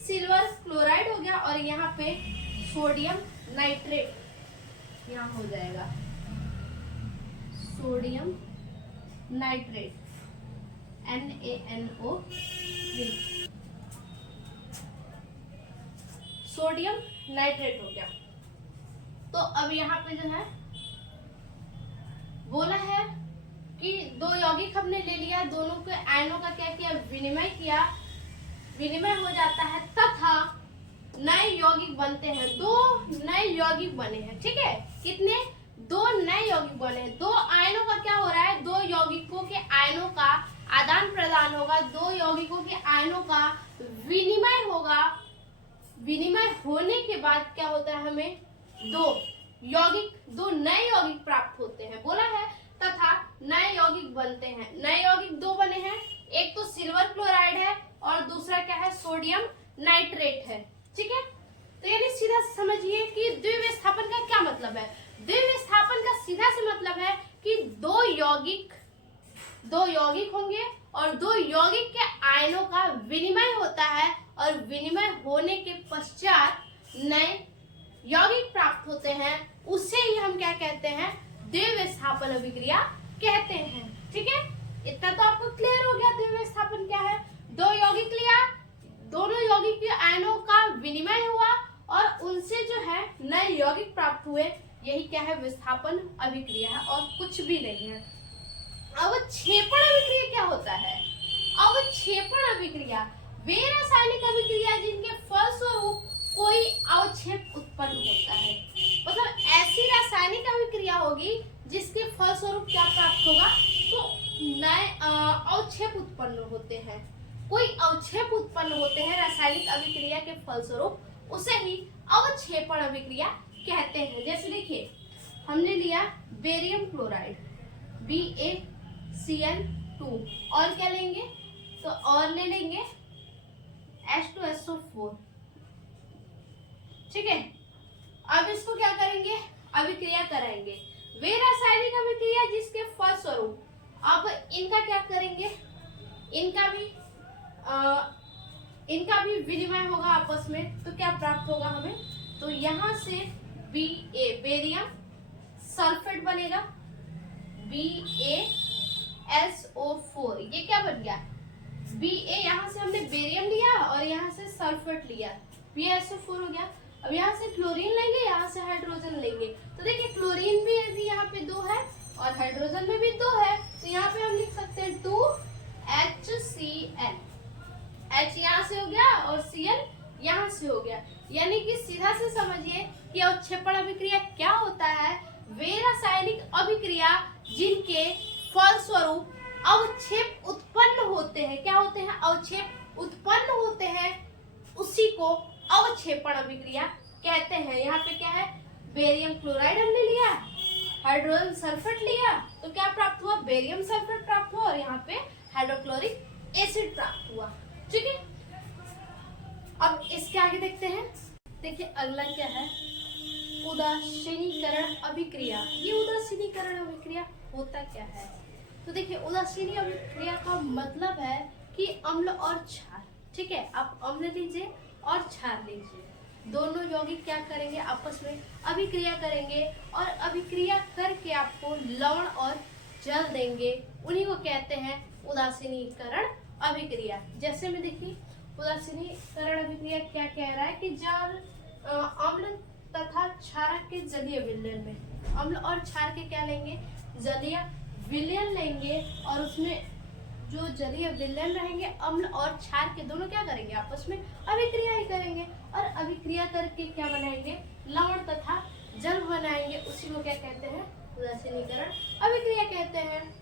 सिल्वर क्लोराइड हो गया। और यहाँ पे सोडियम नाइट्रेट यहाँ हो जाएगा, sodium nitrate NaNO3, sodium nitrate हो गया। तो अब यहाँ पे जो है बोला है कि दो यौगिक हमने ले लिया, दोनों के आयनों का क्या किया, विनिमय किया, विनिमय हो जाता है तथा नए यौगिक बनते हैं, दो नए यौगिक बने हैं। ठीक है, कितने, दो नए यौगिक बने हैं। दो आयनों का क्या हो रहा है, दो यौगिकों के आयनों का आदान प्रदान होगा, दो यौगिकों के आयनों का विनिमय होगा। विनिमय होने के बाद क्या होता है, हमें दो नए यौगिक प्राप्त होते हैं। बोला है तथा नए यौगिक बनते हैं। नए यौगिक दो बने हैं, एक तो सिल्वर क्लोराइड है और दूसरा क्या है, सोडियम नाइट्रेट है। ठीक है, तो यानी सीधा समझिए कि द्विविस्थापन का क्या मतलब है। द्विविस्थापन का सीधा से मतलब है कि दो यौगिक होंगे और दो यौगिक के आयनों का विनिमय होता है और विनिमय होने के पश्चात नए यौगिक प्राप्त होते हैं। उसे ही हम क्या कहते हैं, द्विविस्थापन अभिक्रिया कहते हैं। ठीक है, इतना तो आपको क्लियर हो गया द्विविस्थापन क्या है। दो यौगिक लिया, दोनों यौगिक के आयनों का विनिमय हुआ और उनसे जो है नए यौगिक प्राप्त हुए, यही क्या है, विस्थापन अभिक्रिया है और कुछ भी नहीं है। अवक्षेपण अभिक्रिया क्या होता है, अवक्षेपण अभिक्रिया वे रासायनिक अभिक्रिया जिनके फलस्वरूप कोई अवक्षेप उत्पन्न होता है। मतलब ऐसी रासायनिक अभिक्रिया होगी जिसके फलस्वरूप क्या प्राप्त होगा, तो नए अवक्षेप उत्पन्न होते हैं। कोई अवक्षेप उत्पन्न होते हैं रासायनिक अभिक्रिया के फलस्वरूप, उसे ही अवक्षेपण अभिक्रिया कहते हैं। जैसे देखिए, हमने लिया बेरियम क्लोराइड BaCN2, और क्या लेंगे, तो और ले लेंगे H2SO4। ठीक है, अब इसको क्या करेंगे, अभिक्रिया कराएंगे। वे रासायनिक अभिक्रिया जिसके फलस्वरूप, अब इनका क्या करेंगे, इनका भी विनिमय होगा आपस में, तो क्या प्राप्त होगा हमें, तो यहाँ से बेरियम सल्फेट बनेगा BaSO4, ये क्या बन गया, यहाँ से हमने बेरियम लिया और यहाँ से सल्फेट लिया, BaSO4 हो गया। अब यहाँ से क्लोरीन लेंगे, यहाँ से हाइड्रोजन लेंगे, तो देखिए क्लोरीन भी अभी यहाँ पे 2 है और हाइड्रोजन में भी 2 है, तो यहाँ पे हम लिख सकते हैं 2HCl। H यहाँ से हो गया और Cl यहाँ से हो गया। यानी कि सीधा से समझिए कि अवक्षेपण अभिक्रिया क्या होता है, वे रासायनिक अभिक्रिया जिनके फलस्वरूप अवक्षेप उत्पन्न होते हैं। क्या होते हैं, अवक्षेप उत्पन्न होते हैं, उसी को अवक्षेपण अभिक्रिया कहते हैं। यहाँ पे क्या है, बेरियम क्लोराइड हमने लिया, हाइड्रोजन सल्फेट लिया, तो क्या प्राप्त हुआ, बेरियम सल्फेट प्राप्त हुआ और यहाँ पे हाइड्रोक्लोरिक एसिड प्राप्त हुआ। ठीक है, अब इसके आगे देखते हैं। देखिए अगला क्या है, उदासीनीकरण अभिक्रिया। ये उदासीनीकरण अभिक्रिया होता क्या है, तो देखिए उदासीनी अभिक्रिया का मतलब है कि अम्ल और क्षार। ठीक है, आप अम्ल लीजिए और क्षार लीजिए, दोनों यौगिक क्या करेंगे, आपस में अभिक्रिया करेंगे और अभिक्रिया करके आपको लवण और जल देंगे, उन्हीं को कहते हैं उदासीनीकरण अभिक्रिया। जैसे में देखिए उदासीनीकरण अभिक्रिया क्या कह रहा है कि जल अम्ल तथा क्षारक के जलीय विलयन में, अम्ल और क्षार के क्या लेंगे, जलीय विलयन लेंगे और उसमें जो जलीय विलयन रहेंगे अम्ल और क्षार के दोनों क्या करेंगे, आपस में अभिक्रिया ही करेंगे और अभिक्रिया करके क्या बनाएंगे, लवण तथा जल बनाएंगे, उसी को क्या कहते हैं, उदासीनीकरण अभिक्रिया कहते हैं।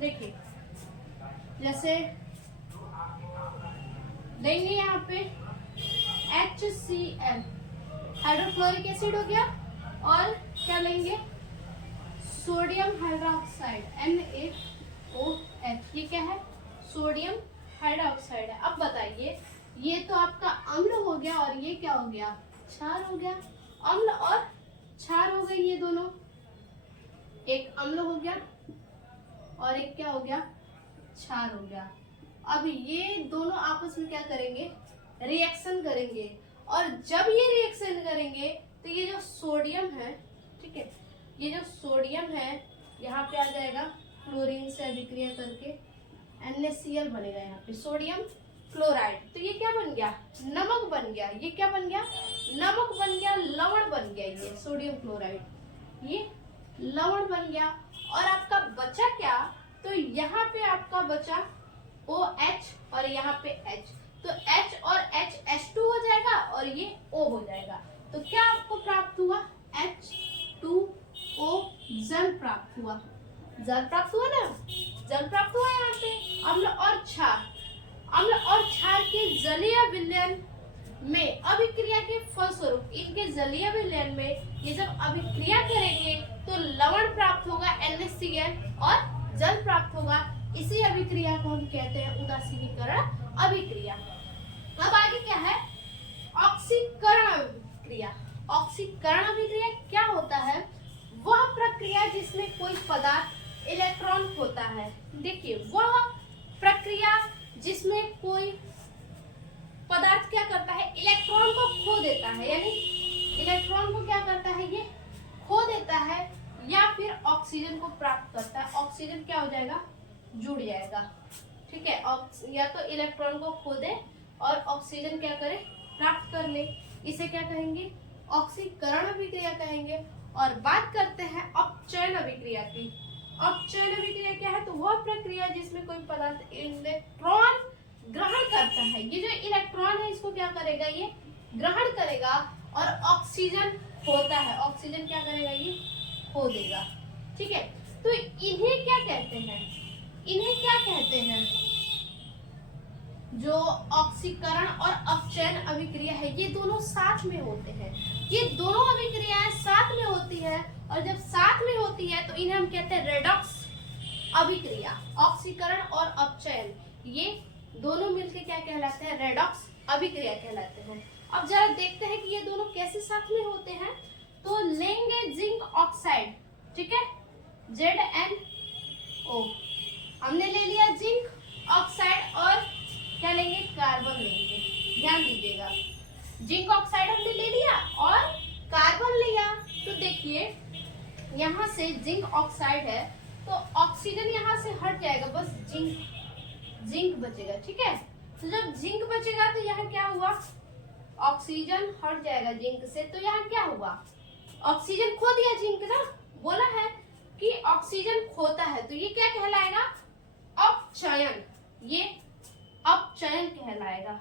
देखिए जैसे लेंगे यहाँ पे HCl, हाइड्रोक्लोरिक एसिड हो गया, और क्या लेंगे, सोडियम हाइड्रोक्साइड NaOH, ये क्या है, सोडियम हाइड्रोक्साइड है। अब बताइए, ये तो आपका अम्ल हो गया और ये क्या हो गया, क्षार हो गया। अम्ल और क्षार हो गए ये दोनों, एक अम्ल हो गया और एक क्या हो गया, क्षार हो गया। अब ये दोनों आपस में क्या करेंगे, रिएक्शन करेंगे, और जब ये रिएक्शन करेंगे तो ये जो सोडियम है, ठीक है, ये जो सोडियम है यहाँ पे आ जाएगा, क्लोरीन से अभिक्रिया करके NaCl बनेगा, यहाँ पे सोडियम क्लोराइड। तो ये क्या बन गया, नमक बन गया। ये क्या बन गया, नमक बन गया, लवण बन गया। ये सोडियम क्लोराइड ये लवण बन गया। और आपका बचा क्या, तो यहाँ पे आपका बचा OH और यहाँ पे H। तो H और H H2 हो जाएगा और ये O हो जाएगा। तो क्या आपको प्राप्त हुआ, H2O, जल प्राप्त हुआ। जल प्राप्त हुआ ना, जल प्राप्त हुआ। यहाँ पे अम्ल और क्षार, अम्ल और क्षार के जलीय विलयन में अभिक्रिया के फलस्वरूप इनके जलीय विलयन में ये जब अभिक्रिया करेंगे तो लवण प्राप्त होगा NaCl और जल प्राप्त होगा। इसी अभिक्रिया को हम कहते हैं उदासीनीकरण अभिक्रिया। अब आगे क्या है, ऑक्सीकरण अभिक्रिया। ऑक्सीकरण अभिक्रिया क्या होता है, वह प्रक्रिया जिसमें कोई पदार्थ इलेक्ट्रॉन होता है। देखिए, वह प्रक्रिया जिसमें कोई पदार्थ क्या करता है, इलेक्ट्रॉन को खो देता है, यानी इलेक्ट्रॉन को क्या करता है, ये खो देता है, या फिर ऑक्सीजन को प्राप्त करता है। ऑक्सीजन क्या हो जाएगा, जुड़ जाएगा, ठीक है। या तो इलेक्ट्रॉन को खो दे और ऑक्सीजन क्या करे, प्राप्त कर ले, इसे क्या कहेंगे, ऑक्सीकरण अभिक्रिया कहेंगे। और बात करते हैं अपचयन अभिक्रिया की। अपचयन अभिक्रिया क्या है, तो वह प्रक्रिया जिसमें कोई पदार्थ इलेक्ट्रॉन ग्रहण करता है। ये जो इलेक्ट्रॉन है इसको क्या करेगा, ये ग्रहण करेगा, और ऑक्सीजन होता है, ऑक्सीजन क्या करेगा, ये खो देगा, ठीक है। तो इन्हें क्या कहते हैं, इन्हें क्या कहते हैं, जो ऑक्सीकरण और अपचयन अभिक्रिया है, ये दोनों साथ में होते हैं। ये दोनों अभिक्रियाएं साथ में होती है, और जब साथ में होती है तो इन्हें हम कहते हैं रेडॉक्स अभिक्रिया। ऑक्सीकरण और अपचयन ये दोनों मिलकर क्या कहलाते हैं, रेडॉक्स अभिक्रिया कहलाते हैं। अब जरा देखते हैं कि ये दोनों कैसे साथ में होते हैं। तो लेंगे जिंक ऑक्साइड, ठीक है, ZnO, हमने ले लिया जिंक ऑक्साइड, और क्या लेंगे, कार्बन लेंगे। ध्यान दीजिएगा, जिंक ऑक्साइड हमने ले लिया और कार्बन लिया। तो देखिए यहाँ से जिंक ऑक्साइड है तो ऑक्सीजन यहाँ से हट जाएगा, बस जिंक बचेगा, ठीक है। तो जब जिंक बचेगा तो यहाँ क्या हुआ, ऑक्सीजन हट जाएगा जिंक से, तो यहाँ क्या हुआ, ऑक्सीजन खो दिया जिंक ना, बोला है कि ऑक्सीजन खोता है, तो ये क्या कहलाएगा, अपचयन। ये अपचयन कहलाएगा,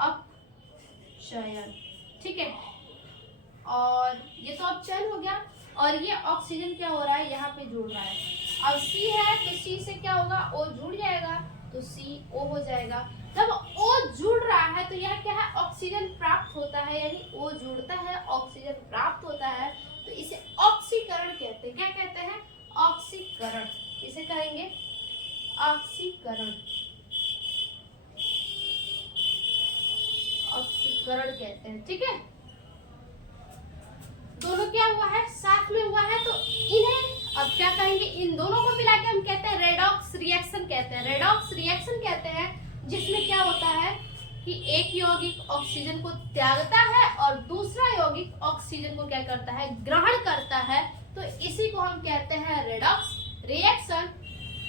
अपचयन, ठीक है। और ये तो अपचयन हो गया, और ये ऑक्सीजन क्या हो रहा है, यहाँ पे जुड़ रहा है। अब C है तो C से क्या होगा, O जुड़ जाएगा, तो CO हो जाएगा। जब O जुड़ रहा है तो यह क्या है, ऑक्सीजन प्राप्त होता है, यानी O जुड़ता है, ऑक्सीजन प्राप्त होता है, तो इसे ऑक्सीकरण कहते हैं। क्या कहते हैं, ऑक्सीकरण, इसे कहेंगे ऑक्सीकरण, ऑक्सीकरण कहते हैं, ठीक है। दोनों क्या हुआ है, साथ में हुआ है, तो इन्हें अब क्या कहेंगे, इन दोनों को मिला के हम कहते हैं रेडॉक्स रिएक्शन कहते हैं। रेडॉक्स रिएक्शन कहते हैं जिसमें क्या होता है कि एक यौगिक ऑक्सीजन को त्यागता है और दूसरा यौगिक ऑक्सीजन को क्या करता है, ग्रहण करता है। तो इसी को हम कहते हैं रेडॉक्स रिएक्शन,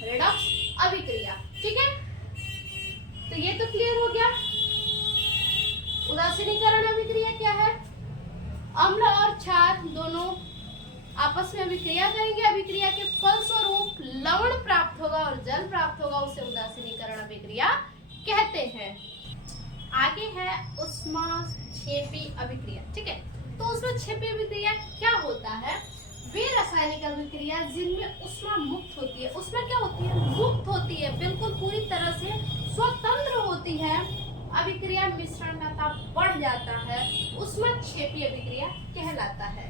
रेडॉक्स अभिक्रिया, ठीक है। तो ये तो क्लियर हो गया। उदासीनीकरण अभिक्रिया क्या है, अम्ल और क्षार दोनों आपस में अभिक्रिया करेंगे, अभिक्रिया के फलस्वरूप लवण प्राप्त होगा और जल प्राप्त होगा, उसे उदासीनीकरण अभिक्रिया कहते हैं। आगे है ऊष्माक्षेपी अभिक्रिया, ठीक है। तो ऊष्माक्षेपी अभिक्रिया क्या होता है, वे रासायनिक अभिक्रिया जिनमें ऊष्मा मुक्त होती है। ऊष्मा क्या होती है, मुक्त होती है, बिल्कुल पूरी तरह से स्वतंत्र होती है। अभिक्रिया मिश्रण का ताप बढ़ जाता है, ऊष्माक्षेपी अभिक्रिया कहलाता है,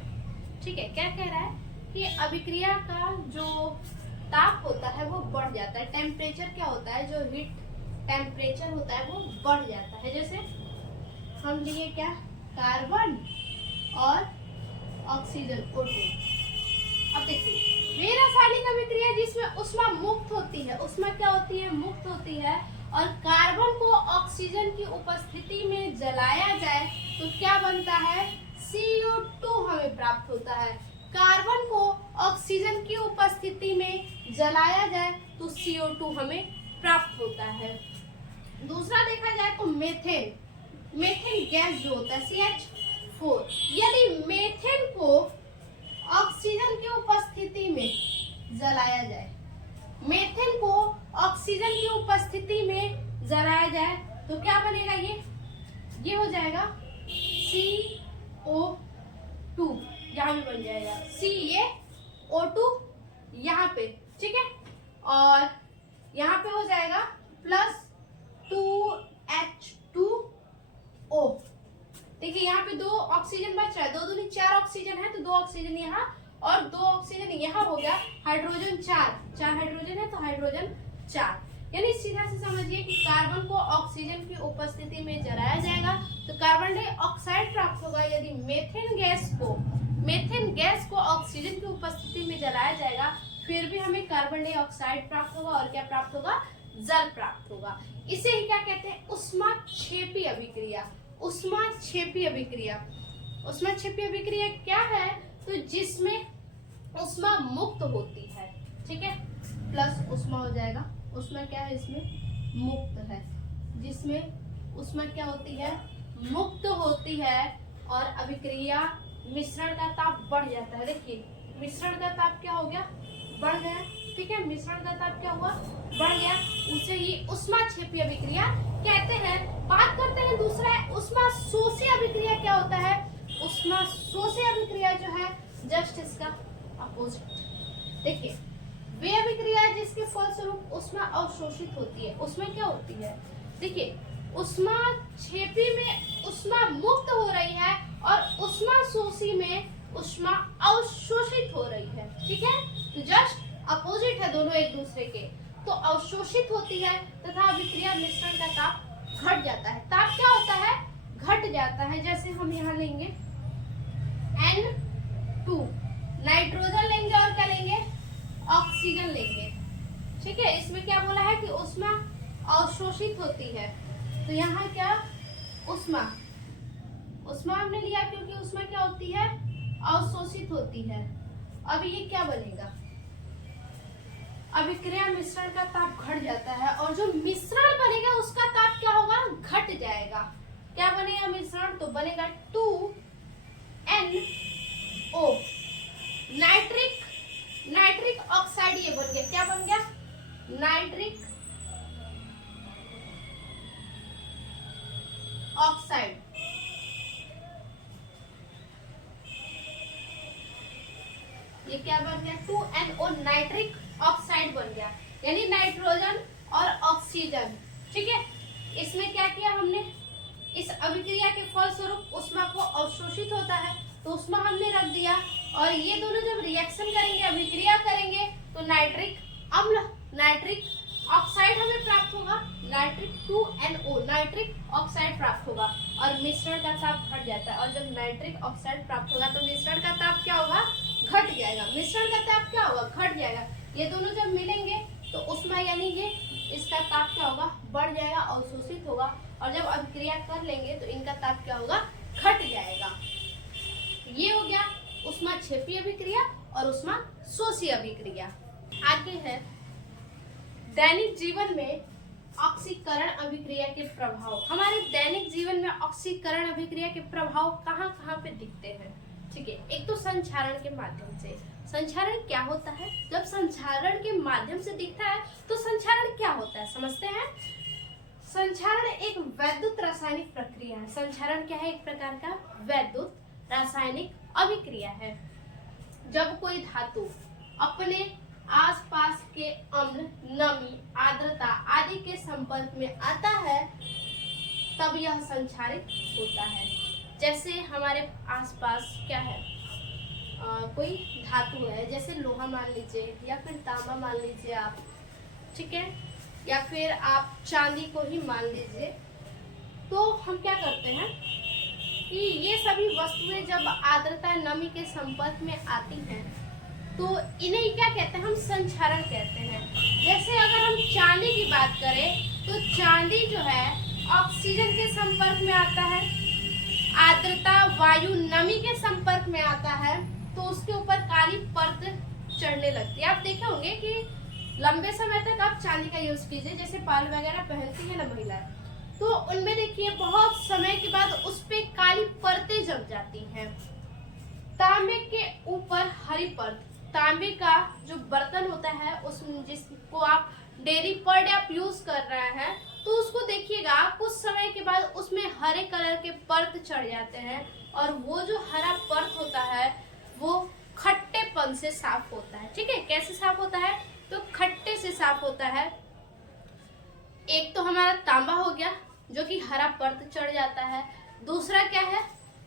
ठीक है। क्या कह रहा है कि अभिक्रिया का जो ताप होता है वो बढ़ जाता है, टेम्परेचर क्या होता है, जो हीट टेम्परेचर होता है वो बढ़ जाता है। जैसे हम लिए क्या, कार्बन और ऑक्सीजन, O2। अब देखिए वे रासायनिक अभिक्रिया जिसमें ऊष्मा मुक्त होती है, ऊष्मा क्या होती है, मुक्त होती है, और कार्बन को ऑक्सीजन की उपस्थिति में जलाया जाए तो क्या बनता है, CO2 हमें प्राप्त होता है। कार्बन को ऑक्सीजन की उपस्थिति में जलाया जाए तो CO2 हमें प्राप्त होता है। दूसरा देखा जाए तो मेथेन, मेथेन गैस जो होता है CH4, यदि मेथेन को ऑक्सीजन की उपस्थिति में जलाया जाए, मेथेन को ऑक्सीजन की उपस्थिति में जलाया जाए तो क्या बनेगा, ये हो जाएगा CO2, यहाँ भी बन जाएगा CaO2 यहाँ पे, ठीक है, और यहाँ पे हो जाएगा प्लस 2H2O। देखिए यहाँ पे 2 ऑक्सीजन बच रहा है, 2 दूनी 4 ऑक्सीजन है तो 2 ऑक्सीजन यहाँ और 2 ऑक्सीजन यहाँ हो गया, हाइड्रोजन 4 हाइड्रोजन है तो हाइड्रोजन 4। यानी सीधा से समझिए कि कार्बन को ऑक्सीजन की उपस्थिति में जलाया जाएगा तो कार्बन डाइऑक्साइड प्राप्त होगा। यदि मेथेन गैस को ऑक्सीजन की उपस्थिति में जलाया जाएगा फिर भी हमें कार्बन डाइऑक्साइड प्राप्त होगा और क्या प्राप्त होगा, जल प्राप्त होगा। इसे ही क्या कहते हैं, ऊष्माक्षेपी अभिक्रिया। ऊष्माक्षेपी अभिक्रिया, ऊष्माक्षेपी अभिक्रिया क्या है, तो जिसमें ऊष्मा मुक्त होती है, ठीक है, प्लस ऊष्मा हो जाएगा, ऊष्मा क्या है इसमें, मुक्त है, जिसमें ऊष्मा क्या होती है, मुक्त होती है, और अभिक्रिया मिश्रण का ताप बढ़ जाता है। देखिए मिश्रण का ताप क्या हो गया, बढ़ गया, ठीक है, मिश्रण का ताप क्या हुआ, बढ़ गया, उसे ही ऊष्माक्षेपी अभिक्रिया कहते हैं। बात करते हैं दूसरा है ऊष्माशोषी अभिक्रिया। क्या होता है, ऊष्माशोषी अभिक्रिया जो है जस्ट इसका अपोजिट। देखिए वे अभिक्रिया जिसके फलस्वरूप ऊष्मा अवशोषित होती है, उसमें क्या होती है, देखिए ऊष्माक्षेपी में ऊष्मा मुक्त हो रही है और ऊष्माशोषी में ऊष्मा अवशोषित हो रही है, ठीक है, तो जस्ट अपोजिट है दोनों एक दूसरे के। तो अवशोषित होती है तथा अभिक्रिया मिश्रण का ताप घट जाता है। ताप क्या होता है, घट जाता है। जैसे हम यहाँ लेंगे N2, नाइट्रोजन लेंगे और क्या लेंगे, ऑक्सीजन लेंगे, ठीक है। इसमें क्या बोला है कि ऊष्मा अवशोषित होती है, तो यहाँ क्या ऊष्मा हमने लिया क्योंकि ऊष्मा क्या होती है, अवशोषित होती है। अब ये क्या बनेगा, अभिक्रिया मिश्रण का ताप घट जाता है और जो मिश्रण बनेगा उसका ताप क्या होगा, घट जाएगा। क्या बनेगा मिश्रण, तो बनेगा 2NO, नाइट्रिक ऑक्साइड, ये बन गया, क्या बन गया, नाइट्रिक ऑक्साइड। ये क्या बन गया, 2NO, नाइट्रिक ऑक्साइड बन गया, यानी नाइट्रोजन और ऑक्सीजन, ठीक है। इसमें क्या किया हमने, इस अभिक्रिया के फलस्वरूप ऊष्मा को अवशोषित होता है तो ऊष्मा हमने रख दिया, और ये दोनों जब रिएक्शन करेंगे, अभिक्रिया करेंगे तो नाइट्रिक अम्ल, नाइट्रिक ऑक्साइड हमें प्राप्त होगा, नाइट्रिक 2NO, नाइट्रिक ऑक्साइड प्राप्त होगा, और मिश्रण का ताप घट जाता है। और जब नाइट्रिक ऑक्साइड प्राप्त होगा तो मिश्रण का ताप क्या होगा, घट जाएगा, मिश्रण का ताप क्या होगा, घट जाएगा। ये दोनों जब मिलेंगे तो ऊष्मा यानी कि इसका ताप क्या होगा, बढ़ जाएगा, अवशोषित होगा, और जब अभिक्रिया कर लेंगे तो इनका ताप क्या होगा, घट जाएगा। ये हो गया ऊष्माक्षेपी अभिक्रिया और ऊष्माशोषी अभिक्रिया। आगे है दैनिक जीवन में ऑक्सीकरण अभिक्रिया के प्रभाव। हमारे दैनिक जीवन में ऑक्सीकरण अभिक्रिया के प्रभाव कहाँ कहाँ पे दिखते हैं, ठीक है। एक तो संचारण के माध्यम से। संचारण क्या होता है, जब संचारण के माध्यम से दिखता है तो संचारण क्या होता है समझते हैं। संचारण एक वैद्युत रासायनिक प्रक्रिया है। संचारण क्या है, एक प्रकार का वैद्युत रासायनिक अभिक्रिया है। जब कोई धातु अपने आसपास के अम्ल, नमी, आर्द्रता आदि के संपर्क में आता है तब यह संचारित होता है। जैसे हमारे आसपास क्या है, कोई धातु है, जैसे लोहा मान लीजिए या फिर तांबा मान लीजिए आप, ठीक है, या फिर आप चांदी को ही मान लीजिए, तो हम क्या करते हैं कि ये सभी वस्तुएं जब आर्द्रता, नमी के संपर्क में आती हैं तो इन्हें क्या कहते हैं, हम संक्षारण कहते हैं। जैसे अगर हम चांदी की बात करें तो चांदी जो है ऑक्सीजन के संपर्क में आता है, आर्द्रता वायु नमी के संपर्क में आता है तो उसके ऊपर काली परत चढ़ने लगती है। आप देखे होंगे कि लंबे समय तक आप चांदी का यूज कीजिए, जैसे पाल वगैरह पहनती है ना महिलाएं, तो उनमें देखिए बहुत समय के बाद उस पे काली परतें जम जाती हैं। तांबे के ऊपर हरी परत, तांबे का जो बर्तन होता है उसमें जिसको आप डेयरी पर डे आप यूज कर रहे हैं तो उसको देखिएगा कुछ समय के बाद उसमें हरे कलर के परत चढ़ जाते हैं और वो जो हरा परत होता है वो खट्टेपन से साफ होता है। ठीक है, कैसे साफ होता है, तो खट्टे से साफ होता है। एक तो हमारा तांबा हो गया जो कि हरा परत चढ़ जाता है, दूसरा क्या है,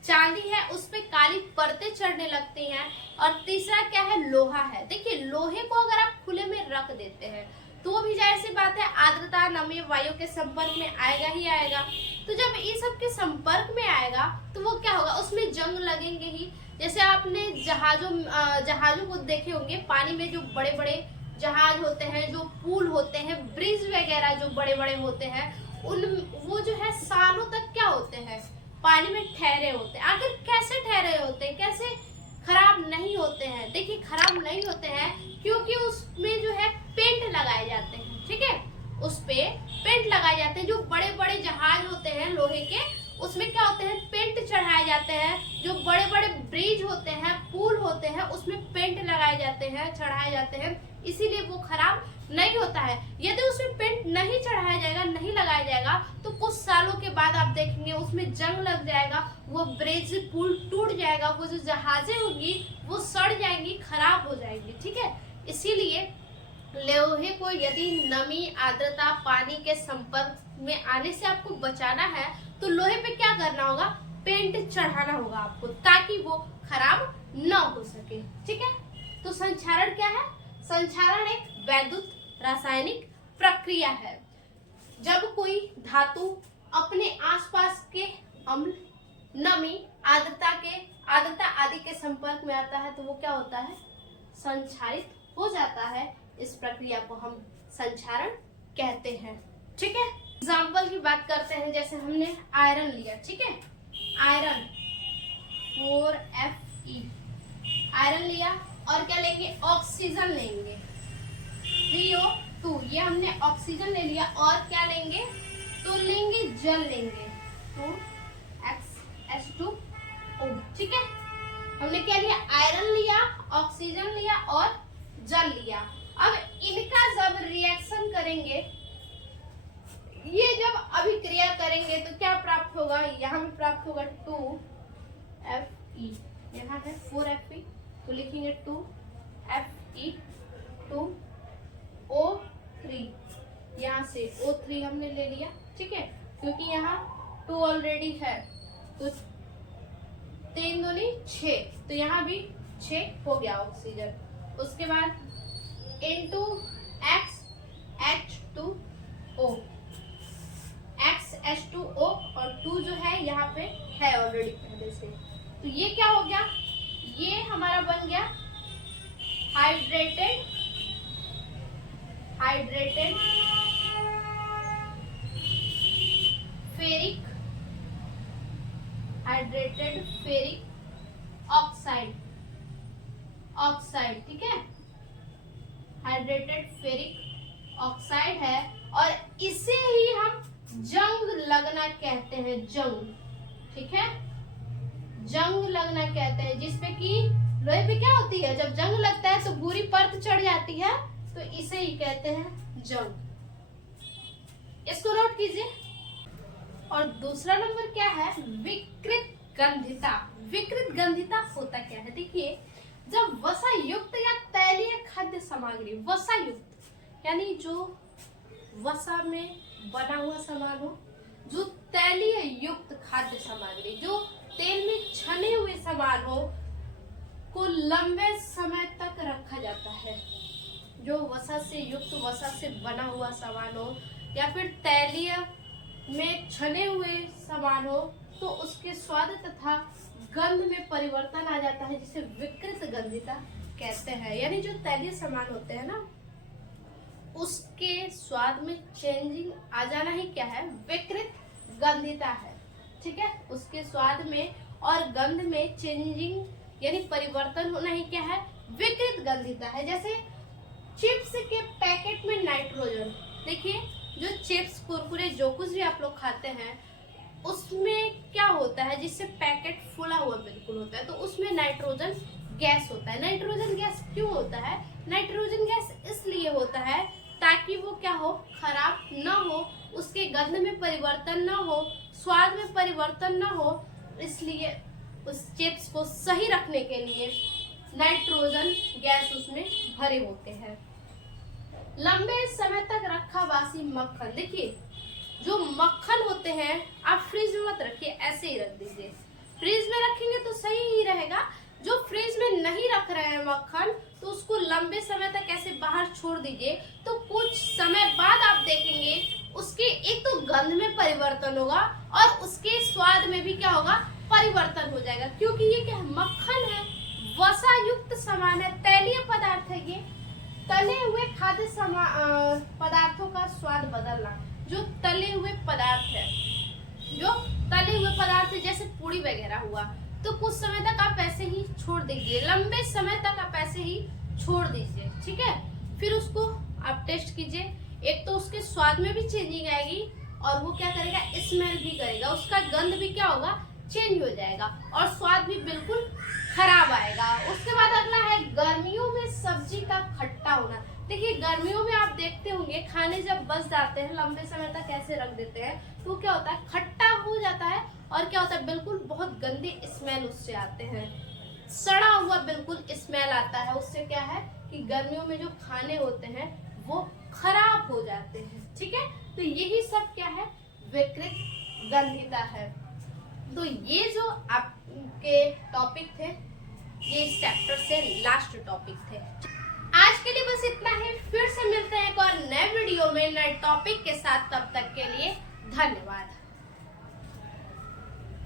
चांदी है उस पे काली परतें चढ़ने लगती हैं, और तीसरा क्या है, लोहा है। देखिए लोहे को अगर आप खुले में रख देते हैं तो वो भी जाहिर सी बात है आर्द्रता नमी वायु के संपर्क में आएगा ही आएगा। तो जब ये सब के संपर्क में आएगा तो वो क्या होगा, उसमें जंग लगेंगे ही। जैसे आपने जहाजों को देखे होंगे, पानी में जो बड़े बड़े जहाज होते हैं, जो पुल होते हैं, ब्रिज वगैरह जो बड़े बड़े होते हैं, उन वो जो है सालों तक क्या होते हैं, पानी में ठहरे होते हैं। आखिर कैसे ठहरे होते हैं, कैसे खराब नहीं होते हैं? देखिए खराब नहीं होते हैं क्योंकि उसमें जो है पेंट लगाए जाते हैं। ठीक है, उस पे पेंट लगाए जाते हैं। जो बड़े बड़े जहाज होते हैं लोहे के, उसमें क्या होते हैं, पेंट चढ़ाए जाते हैं। जो बड़े बड़े ब्रिज होते हैं, पुल होते हैं, उसमें पेंट लगाए जाते हैं, चढ़ाए जाते हैं, इसीलिए वो खराब नहीं होता है। यदि उसमें पेंट नहीं चढ़ाया जाएगा, नहीं लगाया जाएगा, तो कुछ सालों के बाद आप देखेंगे उसमें जंग लग जाएगा, वो ब्रिज पुल टूट जाएगा, वो जो जहाजें होंगी वो सड़ जाएंगी, खराब हो जाएंगी। ठीक है, इसीलिए लोहे को यदि नमी आर्द्रता पानी के संपर्क में आने से आपको बचाना है तो लोहे पे क्या करना होगा, पेंट चढ़ाना होगा आपको, ताकि वो खराब न हो सके। ठीक है, तो संक्षारण क्या है, संक्षारण एक वैद्युत रासायनिक प्रक्रिया है। जब कोई धातु अपने आसपास के अम्ल नमी आर्द्रता आदि के संपर्क में आता है तो वो क्या होता है, संक्षारित हो जाता है। इस प्रक्रिया को हम संक्षारण कहते हैं। ठीक है, एग्जाम्पल की बात करते हैं। जैसे हमने आयरन लिया, ठीक है, आयरन 4Fe आयरन लिया, और क्या लेंगे, ऑक्सीजन लेंगे 3O2, ये हमने ऑक्सीजन ले लिया, और क्या लेंगे, तो लेंगे जल लेंगे 2H2O। ठीक है, हमने क्या लिया, आयरन लिया, ऑक्सीजन लिया और जल लिया। अब इनका जब रिएक्शन करेंगे, ये जब अभिक्रिया करेंगे तो क्या प्राप्त होगा, यहाँ में प्राप्त होगा 2Fe, यहाँ है 4Fe तो लिखेंगे 2Fe 2O3, यहाँ से O3 हमने ले लिया। ठीक है, क्योंकि यहाँ 2 ऑलरेडी है तो 3 दूनी 6, तो यहाँ भी 6 हो गया ऑक्सीजन। उसके बाद into XH2O, XH2O और 2 जो है यहाँ पे है ऑलरेडी पहले से, तो ये क्या हो गया, ये हमारा बन गया हाइड्रेटेड फेरिक ऑक्साइड। ठीक है, हाइड्रेटेड फेरिक ऑक्साइड है, और इसे ही हम जंग लगना कहते हैं, जंग। ठीक है, जंग लगना कहते हैं, जिसपे कि लोहे पे क्या होती है, जब जंग लगता है तो बुरी परत चढ़ जाती है, तो इसे ही कहते हैं जंग। इसको नोट कीजिए। और दूसरा नंबर क्या है, विकृत गंधिता। विकृत गंधिता होता क्या है, देखिए जब वसा युक्त या तैलीय खाद्य सामग्री, वसा युक्त यानी जो वसा में बना हुआ सामान हो, जो तैलीय युक्त खाद्य सामग्री, जो तेल में छने हुए सामान हो, को लंबे समय तक रखा जाता है। जो वसा से युक्त, वसा से बना हुआ सामान हो या फिर तैलीय में छने हुए सामान हो, तो उसके स्वाद तथा गंध में परिवर्तन आ जाता है, जिसे विकृत गंधिता कहते हैं, यानी जो तैलीय सामान होते हैं ना, उसके स्वाद में चेंजिंग आ जाना ही क्या है, विकृत गंधिता है। ठीक है, उसके स्वाद में और गंध में चेंजिंग यानी परिवर्तन होना ही क्या है, विकृत गंधिता है। जैसे चिप्स के पैकेट में नाइट्रोजन, देखिए जो चिप्स कुरकुरे जो कुछ भी आप लोग खाते हैं उसमें क्या होता है, जिससे पैकेट फुला हुआ बिल्कुल होता है, तो उसमें नाइट्रोजन गैस होता है। नाइट्रोजन गैस क्यों होता है, नाइट्रोजन गैस इसलिए होता है ताकि वो क्या हो, खराब ना हो, उसके गंध में परिवर्तन ना हो, स्वाद में परिवर्तन ना हो, इसलिए उस चिप्स को सही रखने के लिए नाइट्रोजन गैस उसमें भरे होते हैं। लंबे समय तक रखा बासी मक्खन, देखिए जो मक्खन होते हैं आप फ्रिज में मत रखिए, ऐसे ही रख दीजिए। फ्रिज में रखेंगे तो सही ही रहेगा। जो फ्रिज में नहीं रख रहे हैं मक्खन, तो उसको लंबे समय तक ऐसे बाहर छोड़ दीजिए, तो कुछ समय बाद आप देखेंगे उसके एक तो गंध में परिवर्तन होगा और उसके स्वाद में भी क्या होगा, परिवर्तन हो जाएगा। क्योंकि ये क्या है, मक्खन है, वसा युक्त सामान है, तैलीय पदार्थ है। ये तले हुए खाद्य पदार्थों का स्वाद बदलना, जो तले हुए पदार्थ है, जो तले हुए पदार्थ जैसे पूरी वगैरह हुआ, तो कुछ समय तक आप ऐसे ही छोड़ दीजिए, लंबे समय तक आप ऐसे ही छोड़ दीजिए। ठीक है, फिर उसको आप टेस्ट कीजिए, एक तो उसके स्वाद में भी चेंजिंग आएगी और वो क्या करेगा, स्मेल भी करेगा, उसका गंध भी क्या होगा, चेंज हो जाएगा और स्वाद भी बिल्कुल खराब आएगा। उसके बाद अगला है गर्मियों में सब्जी का खट्टा होना। देखिए गर्मियों में आप देखते होंगे खाने जब बच जाते हैं, लंबे समय तक ऐसे रख देते हैं, तो क्या होता है, खट्टा हो जाता है और क्या होता है, बिल्कुल बहुत गंदे स्मेल उससे आते हैं, सड़ा हुआ बिल्कुल स्मेल आता है। उससे क्या है कि गर्मियों में जो खाने होते हैं वो खराब हो जाते हैं। ठीक है, तो यही सब क्या है, विकृत गंधिता है। तो ये जो आपके टॉपिक थे, ये इस चैप्टर से लास्ट टॉपिक थे। आज के लिए बस इतना ही, फिर से मिलते हैं एक और नए वीडियो में नए टॉपिक के साथ। तब तक के लिए धन्यवाद।